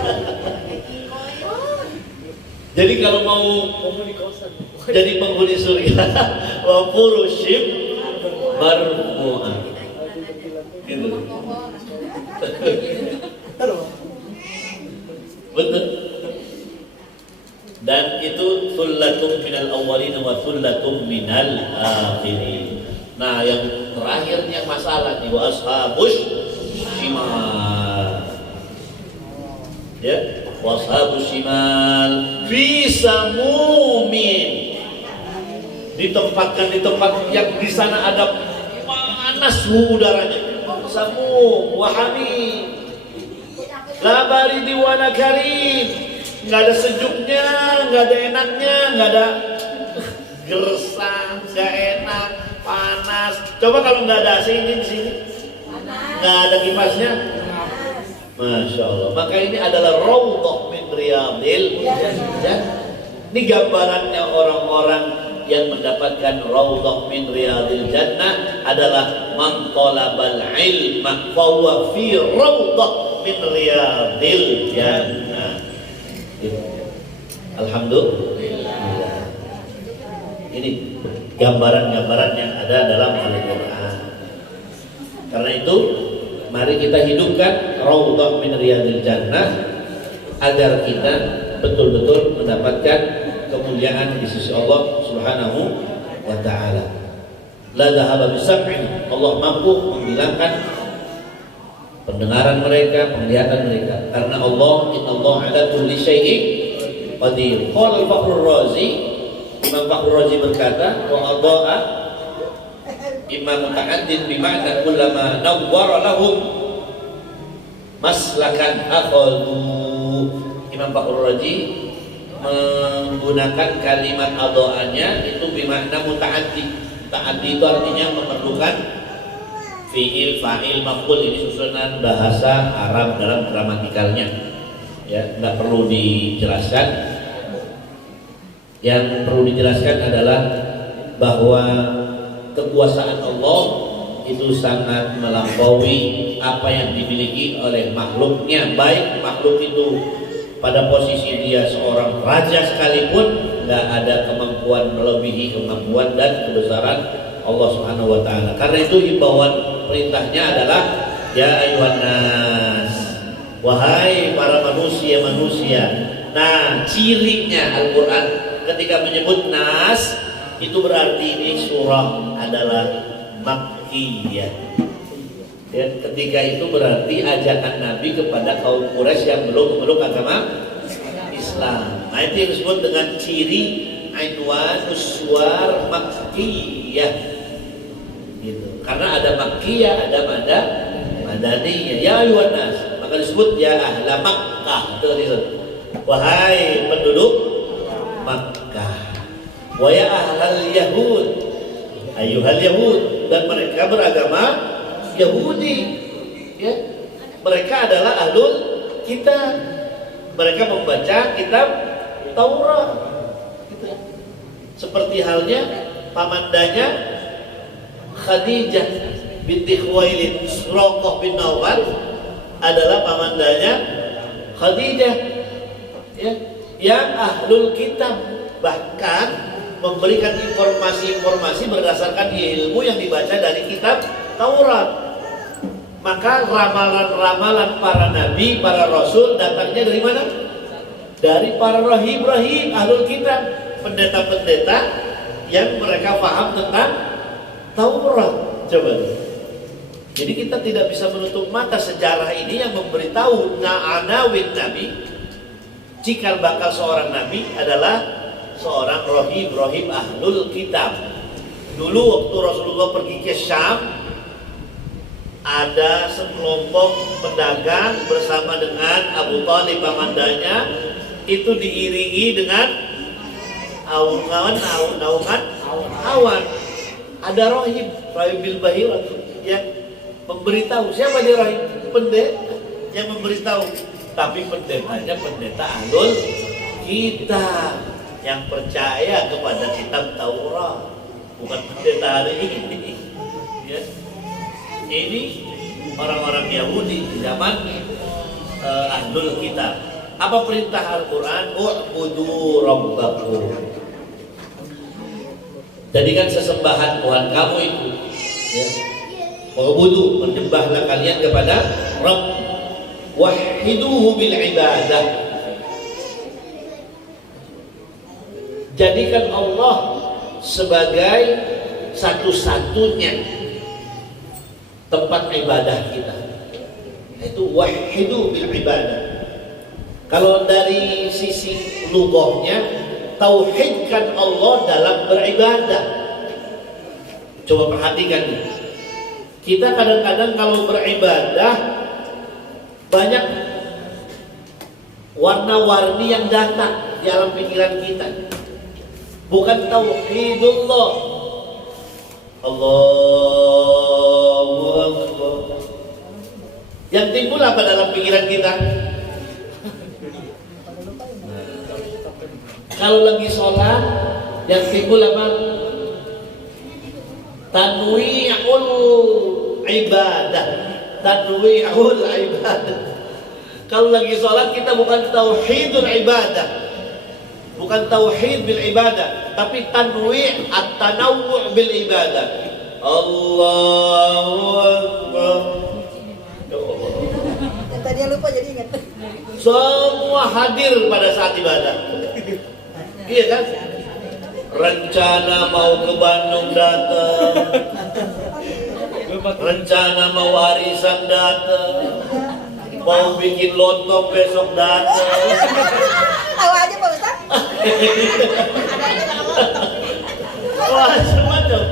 Jadi kalau mau jadi penghuni surga, wa furushim marfu'ah. Gitu. Betul. Dan itu thullatum minal awwalin wa thullatum minal akhirin. Nah, yang terakhirnya masalah nih, wa ashabus shimal. Ya, wa ashabus shimal fi samumin. Ditempatkan di tempat yang di sana ada panas suhu udaranya. Samum wa hamim. La baridi wa la karim. Nggak ada sejuknya, nggak ada enaknya, nggak ada gersang, nggak enak, panas. Coba kalau nggak ada AC ini di sini, nggak ada kipasnya, masya Allah. Maka ini adalah raudhah min riyadil jannah. Ini gambarannya orang-orang yang mendapatkan raudhah min riyadil jannah adalah man talabal ilma fa huwa fi raudhah min riyadil jannah. Alhamdulillah. Ini gambaran-gambaran yang ada dalam Al-Quran. Karena itu, mari kita hidupkan raudhah min riyadil jannah agar kita betul-betul mendapatkan kemuliaan di sisi Allah Subhanahu wa taala. La dhahaba bisab'in. Allah mampu menghilangkan pendengaran mereka, penglihatan mereka. Karena Allah, innallaha ala kulli syai'in qadir. Qala Fakhrur Razi, Imam Fakhrur Razi berkata, wa adha'a imam muta'addid bima'na kullama nawwara lahum maslakan akhadhu. Imam Fakhrur Razi menggunakan kalimat adha'anya itu bimakna muta'addid. Ta'addid itu artinya memerlukan fi'il, fa'il, maf'ul. Ini susunan bahasa Arab dalam gramatikalnya, ya, nggak perlu dijelaskan. Yang perlu dijelaskan adalah bahwa kekuasaan Allah itu sangat melampaui apa yang dimiliki oleh makhluknya. Baik makhluk itu pada posisi dia seorang raja sekalipun, nggak ada kemampuan melebihi kemampuan dan kebesaran Allah Subhanahu wa taala. Karena itu himbauan perintahnya adalah ya ayuhan nas, wahai para manusia. Nah, cirinya Al-Qur'an ketika menyebut nas itu berarti ini surah adalah makkiyah. Ya, ketika itu berarti ajakan Nabi kepada kaum Quraisy yang belum memeluk agama Islam. Nah, itu yang disebut dengan ciri ainwanus suwar makkiyah. Gitu. Karena ada makkiyah, ada madaniyah. Ya ayuhan nas, maka disebut ya ahla Makkah. Itu. Wahai penduduk Makkah. Wa ya ahlal Yahud, ayuhal Yahud, dan mereka beragama Yahudi, ya. Mereka adalah ahlul kitab. Mereka membaca kitab Taurat, gitu. Seperti halnya pamandanya Khadijah binti Khuwailid, Suraqah bin Nawfal adalah pamandanya Khadijah, ya, yang ahlul kitab, bahkan memberikan informasi-informasi berdasarkan ilmu yang dibaca dari kitab Taurat. Maka ramalan-ramalan para nabi, para rasul datangnya dari mana? Dari para rahib-rahib, ahlul kitab, pendeta-pendeta yang mereka paham tentang Taurat. Coba. Jadi kita tidak bisa menutup mata sejarah ini yang memberitahu anawin nabi, cikal bakal seorang nabi adalah seorang rahib ahlul kitab. Dulu waktu Rasulullah pergi ke Syam, ada sekelompok pedagang bersama dengan Abu Thalib pamandanya, itu diiringi dengan awan. Ada rahib bil bahira yang memberitahu. Siapa dia rahib? Pendeta yang memberitahu. Tapi pendetanya pendeta ahlul kitab yang percaya kepada kitab Taurat, bukan pendeta hari ini. Ya. Ini orang-orang Yahudi di zaman ahlul kitab. Apa perintah Al-Quran? U'budu rabbakum. Jadikan sesembahan Tuhan kamu itu. Ya. U'budu, menyembahlah kalian kepada Rabb. Wahiduhu bil ibadah. Jadikan Allah sebagai satu-satunya tempat ibadah kita. Itu wahidu bil ibadah. Kalau dari sisi lughahnya, tauhidkan Allah dalam beribadah. Coba perhatikan nih. Kita kadang-kadang kalau beribadah banyak warna-warni yang datang di alam pikiran kita. Bukan tauhidullah. Allahu Akbar. Yang timbul apa dalam pikiran kita? Kalau lagi sholat, yang timbul apa? Tanwi'ul ibadah. Tanwi'ul ibadah. Kalau lagi sholat kita bukan tauhidul ibadah, bukan tauhid bil ibadah, tapi tanwi' at-tanawwu' bil ibadah. Allahu Akbar. Tadi yang lupa jadi ingat. Semua hadir pada saat ibadah. Iya kan? Rencana mau ke Bandung datang, rencana mau warisan datang, mau bikin lontong besok datang. Tahu aja Pak Ustaz. Wah, semacam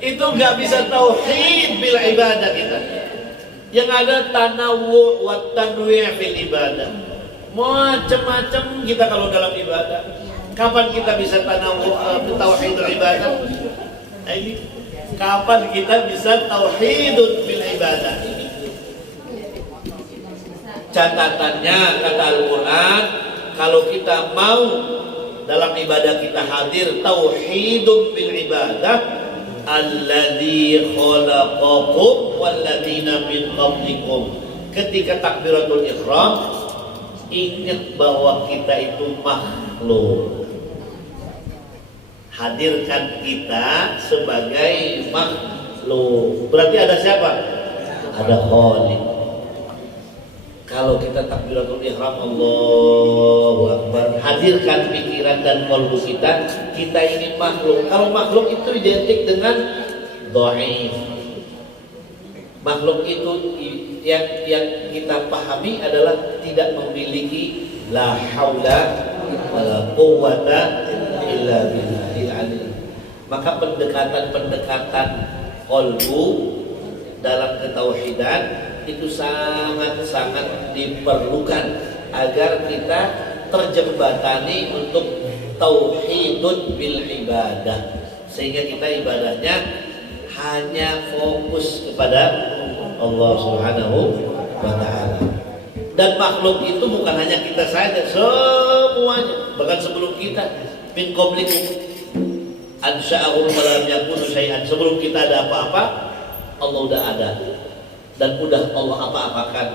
itu nggak bisa tauhid bil ibadah kita. Yang ada tanawwu wa tanwi' fil ibadah. Macam-macam kita kalau dalam ibadah. Kapan kita bisa tanawwu tauhidul ibadah? Ini kapan kita bisa tauhidul bil ibadah? Catatannya kata Al-Quran, kalau kita mau dalam ibadah kita hadir tauhidun bil ibadah, alladzi khalaqakum walladzina min qablikum. Ketika takbiratul ihram, ingat bahwa kita itu makhluk. hadirkan kita sebagai makhluk. Berarti ada siapa? Ada Khaliq. Kalau kita takbiratul ihram Allahu Akbar, hadirkan pikiran dan kalbu kita, kita ini makhluk. Kalau makhluk itu identik dengan dhaif. Makhluk itu yang kita pahami adalah tidak memiliki la haula wala quwwata illa billahil aliyil. Maka pendekatan kalbu dalam ketauhidan itu sangat-sangat diperlukan agar kita terjembatani untuk tauhidun bil ibadah, sehingga kita ibadahnya hanya fokus kepada Allah Subhanahu wa ta'ala. Dan makhluk itu bukan hanya kita saja, semuanya. Bahkan sebelum kita, min qablikum ansha'ahum wa lam yakunu syai'an. Sebelum kita ada apa-apa, Allah udah ada dan udah Allah apa-apakan.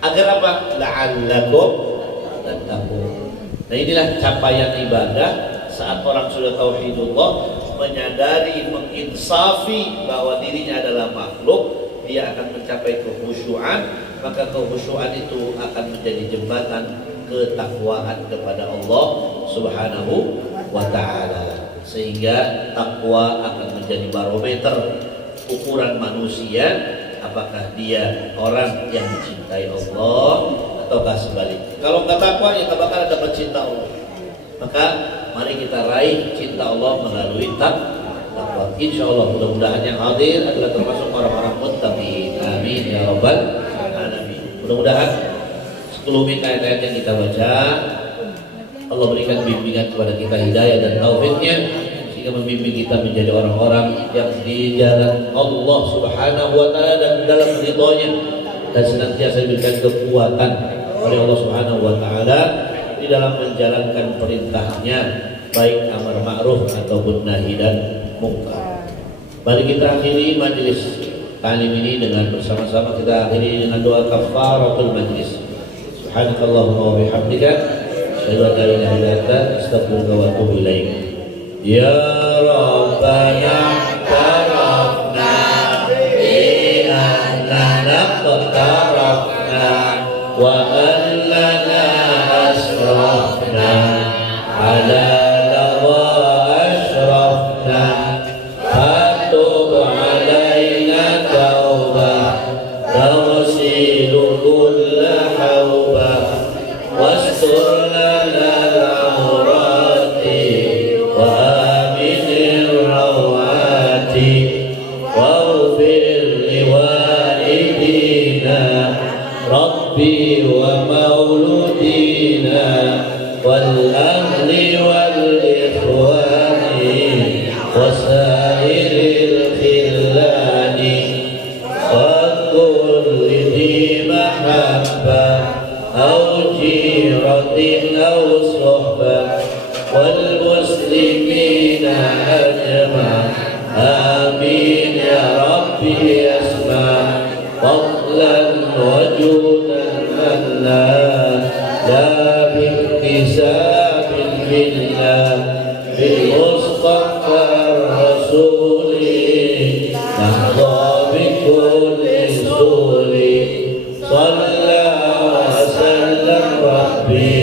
Agar apa? La'allakum tattaqun. Nah, inilah capaian ibadah saat orang sudah tauhidullah, menyadari, menginsafi bahwa dirinya adalah makhluk, dia akan mencapai kekhusyuan. Maka kekhusyuan itu akan menjadi jembatan ketakwaan kepada Allah Subhanahu wa ta'ala, sehingga takwa akan menjadi barometer ukuran manusia, apakah dia orang yang mencintai Allah ataukah sebaliknya. Kalau nggak takwa, ya nggak bakal dapat cinta Allah. Maka mari kita raih cinta Allah melalui takwa. Insya Allah mudah-mudahan yang hadir adalah termasuk orang-orang muttaqin. Amin ya rabbal alamin. Mudah-mudahan 10 ayat-ayat yang kita baca, Allah berikan bimbingan kepada kita, hidayah dan taufiknya, sehingga membimbing kita menjadi orang-orang yang di jalan Allah Subhanahu wa ta'ala dan dalam ridhonya, dan senantiasa diberikan kekuatan oleh Allah Subhanahu wa ta'ala di dalam menjalankan perintahnya, baik amar ma'ruf ataupun nahi dan mungkar. Mari kita akhiri majelis ta'lim ini dengan bersama-sama, kita akhiri dengan doa kafaratul majlis. Subhanakallahumma wa bihamdika asyhadu an la ilaha illa anta astaghfiruka wa atubu ilaik. Ya Rabbana tarafna bi annana qatarafna wa annana asrafna ala lawa asrafna fatub alaina tauba tawsilu kulla hauba wastur lana al-awrati wa aminir rawati waghfir liwalidina rabbi wa mauludina wal ahli wal ikhwani wasairil khillani wa kulli dhi mahabba aw jiratin aw suhbah wal muslimina ajma'. Amin ya rabbi asma' fadlan wa judan la biktisabin billah bil mustafa rasuli nahda bikulli suli salla wa sallam rabbi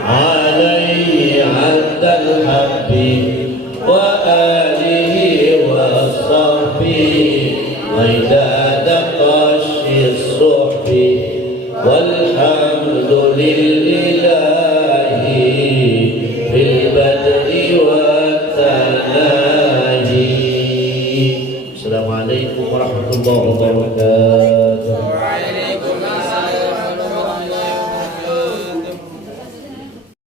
alaihi adal habbi wa alihi wa sahbihi wa idada qashi suhbi walhamdulillahi bil badri wa tanahi. Assalamualaikum warahmatullahi wabarakatuh.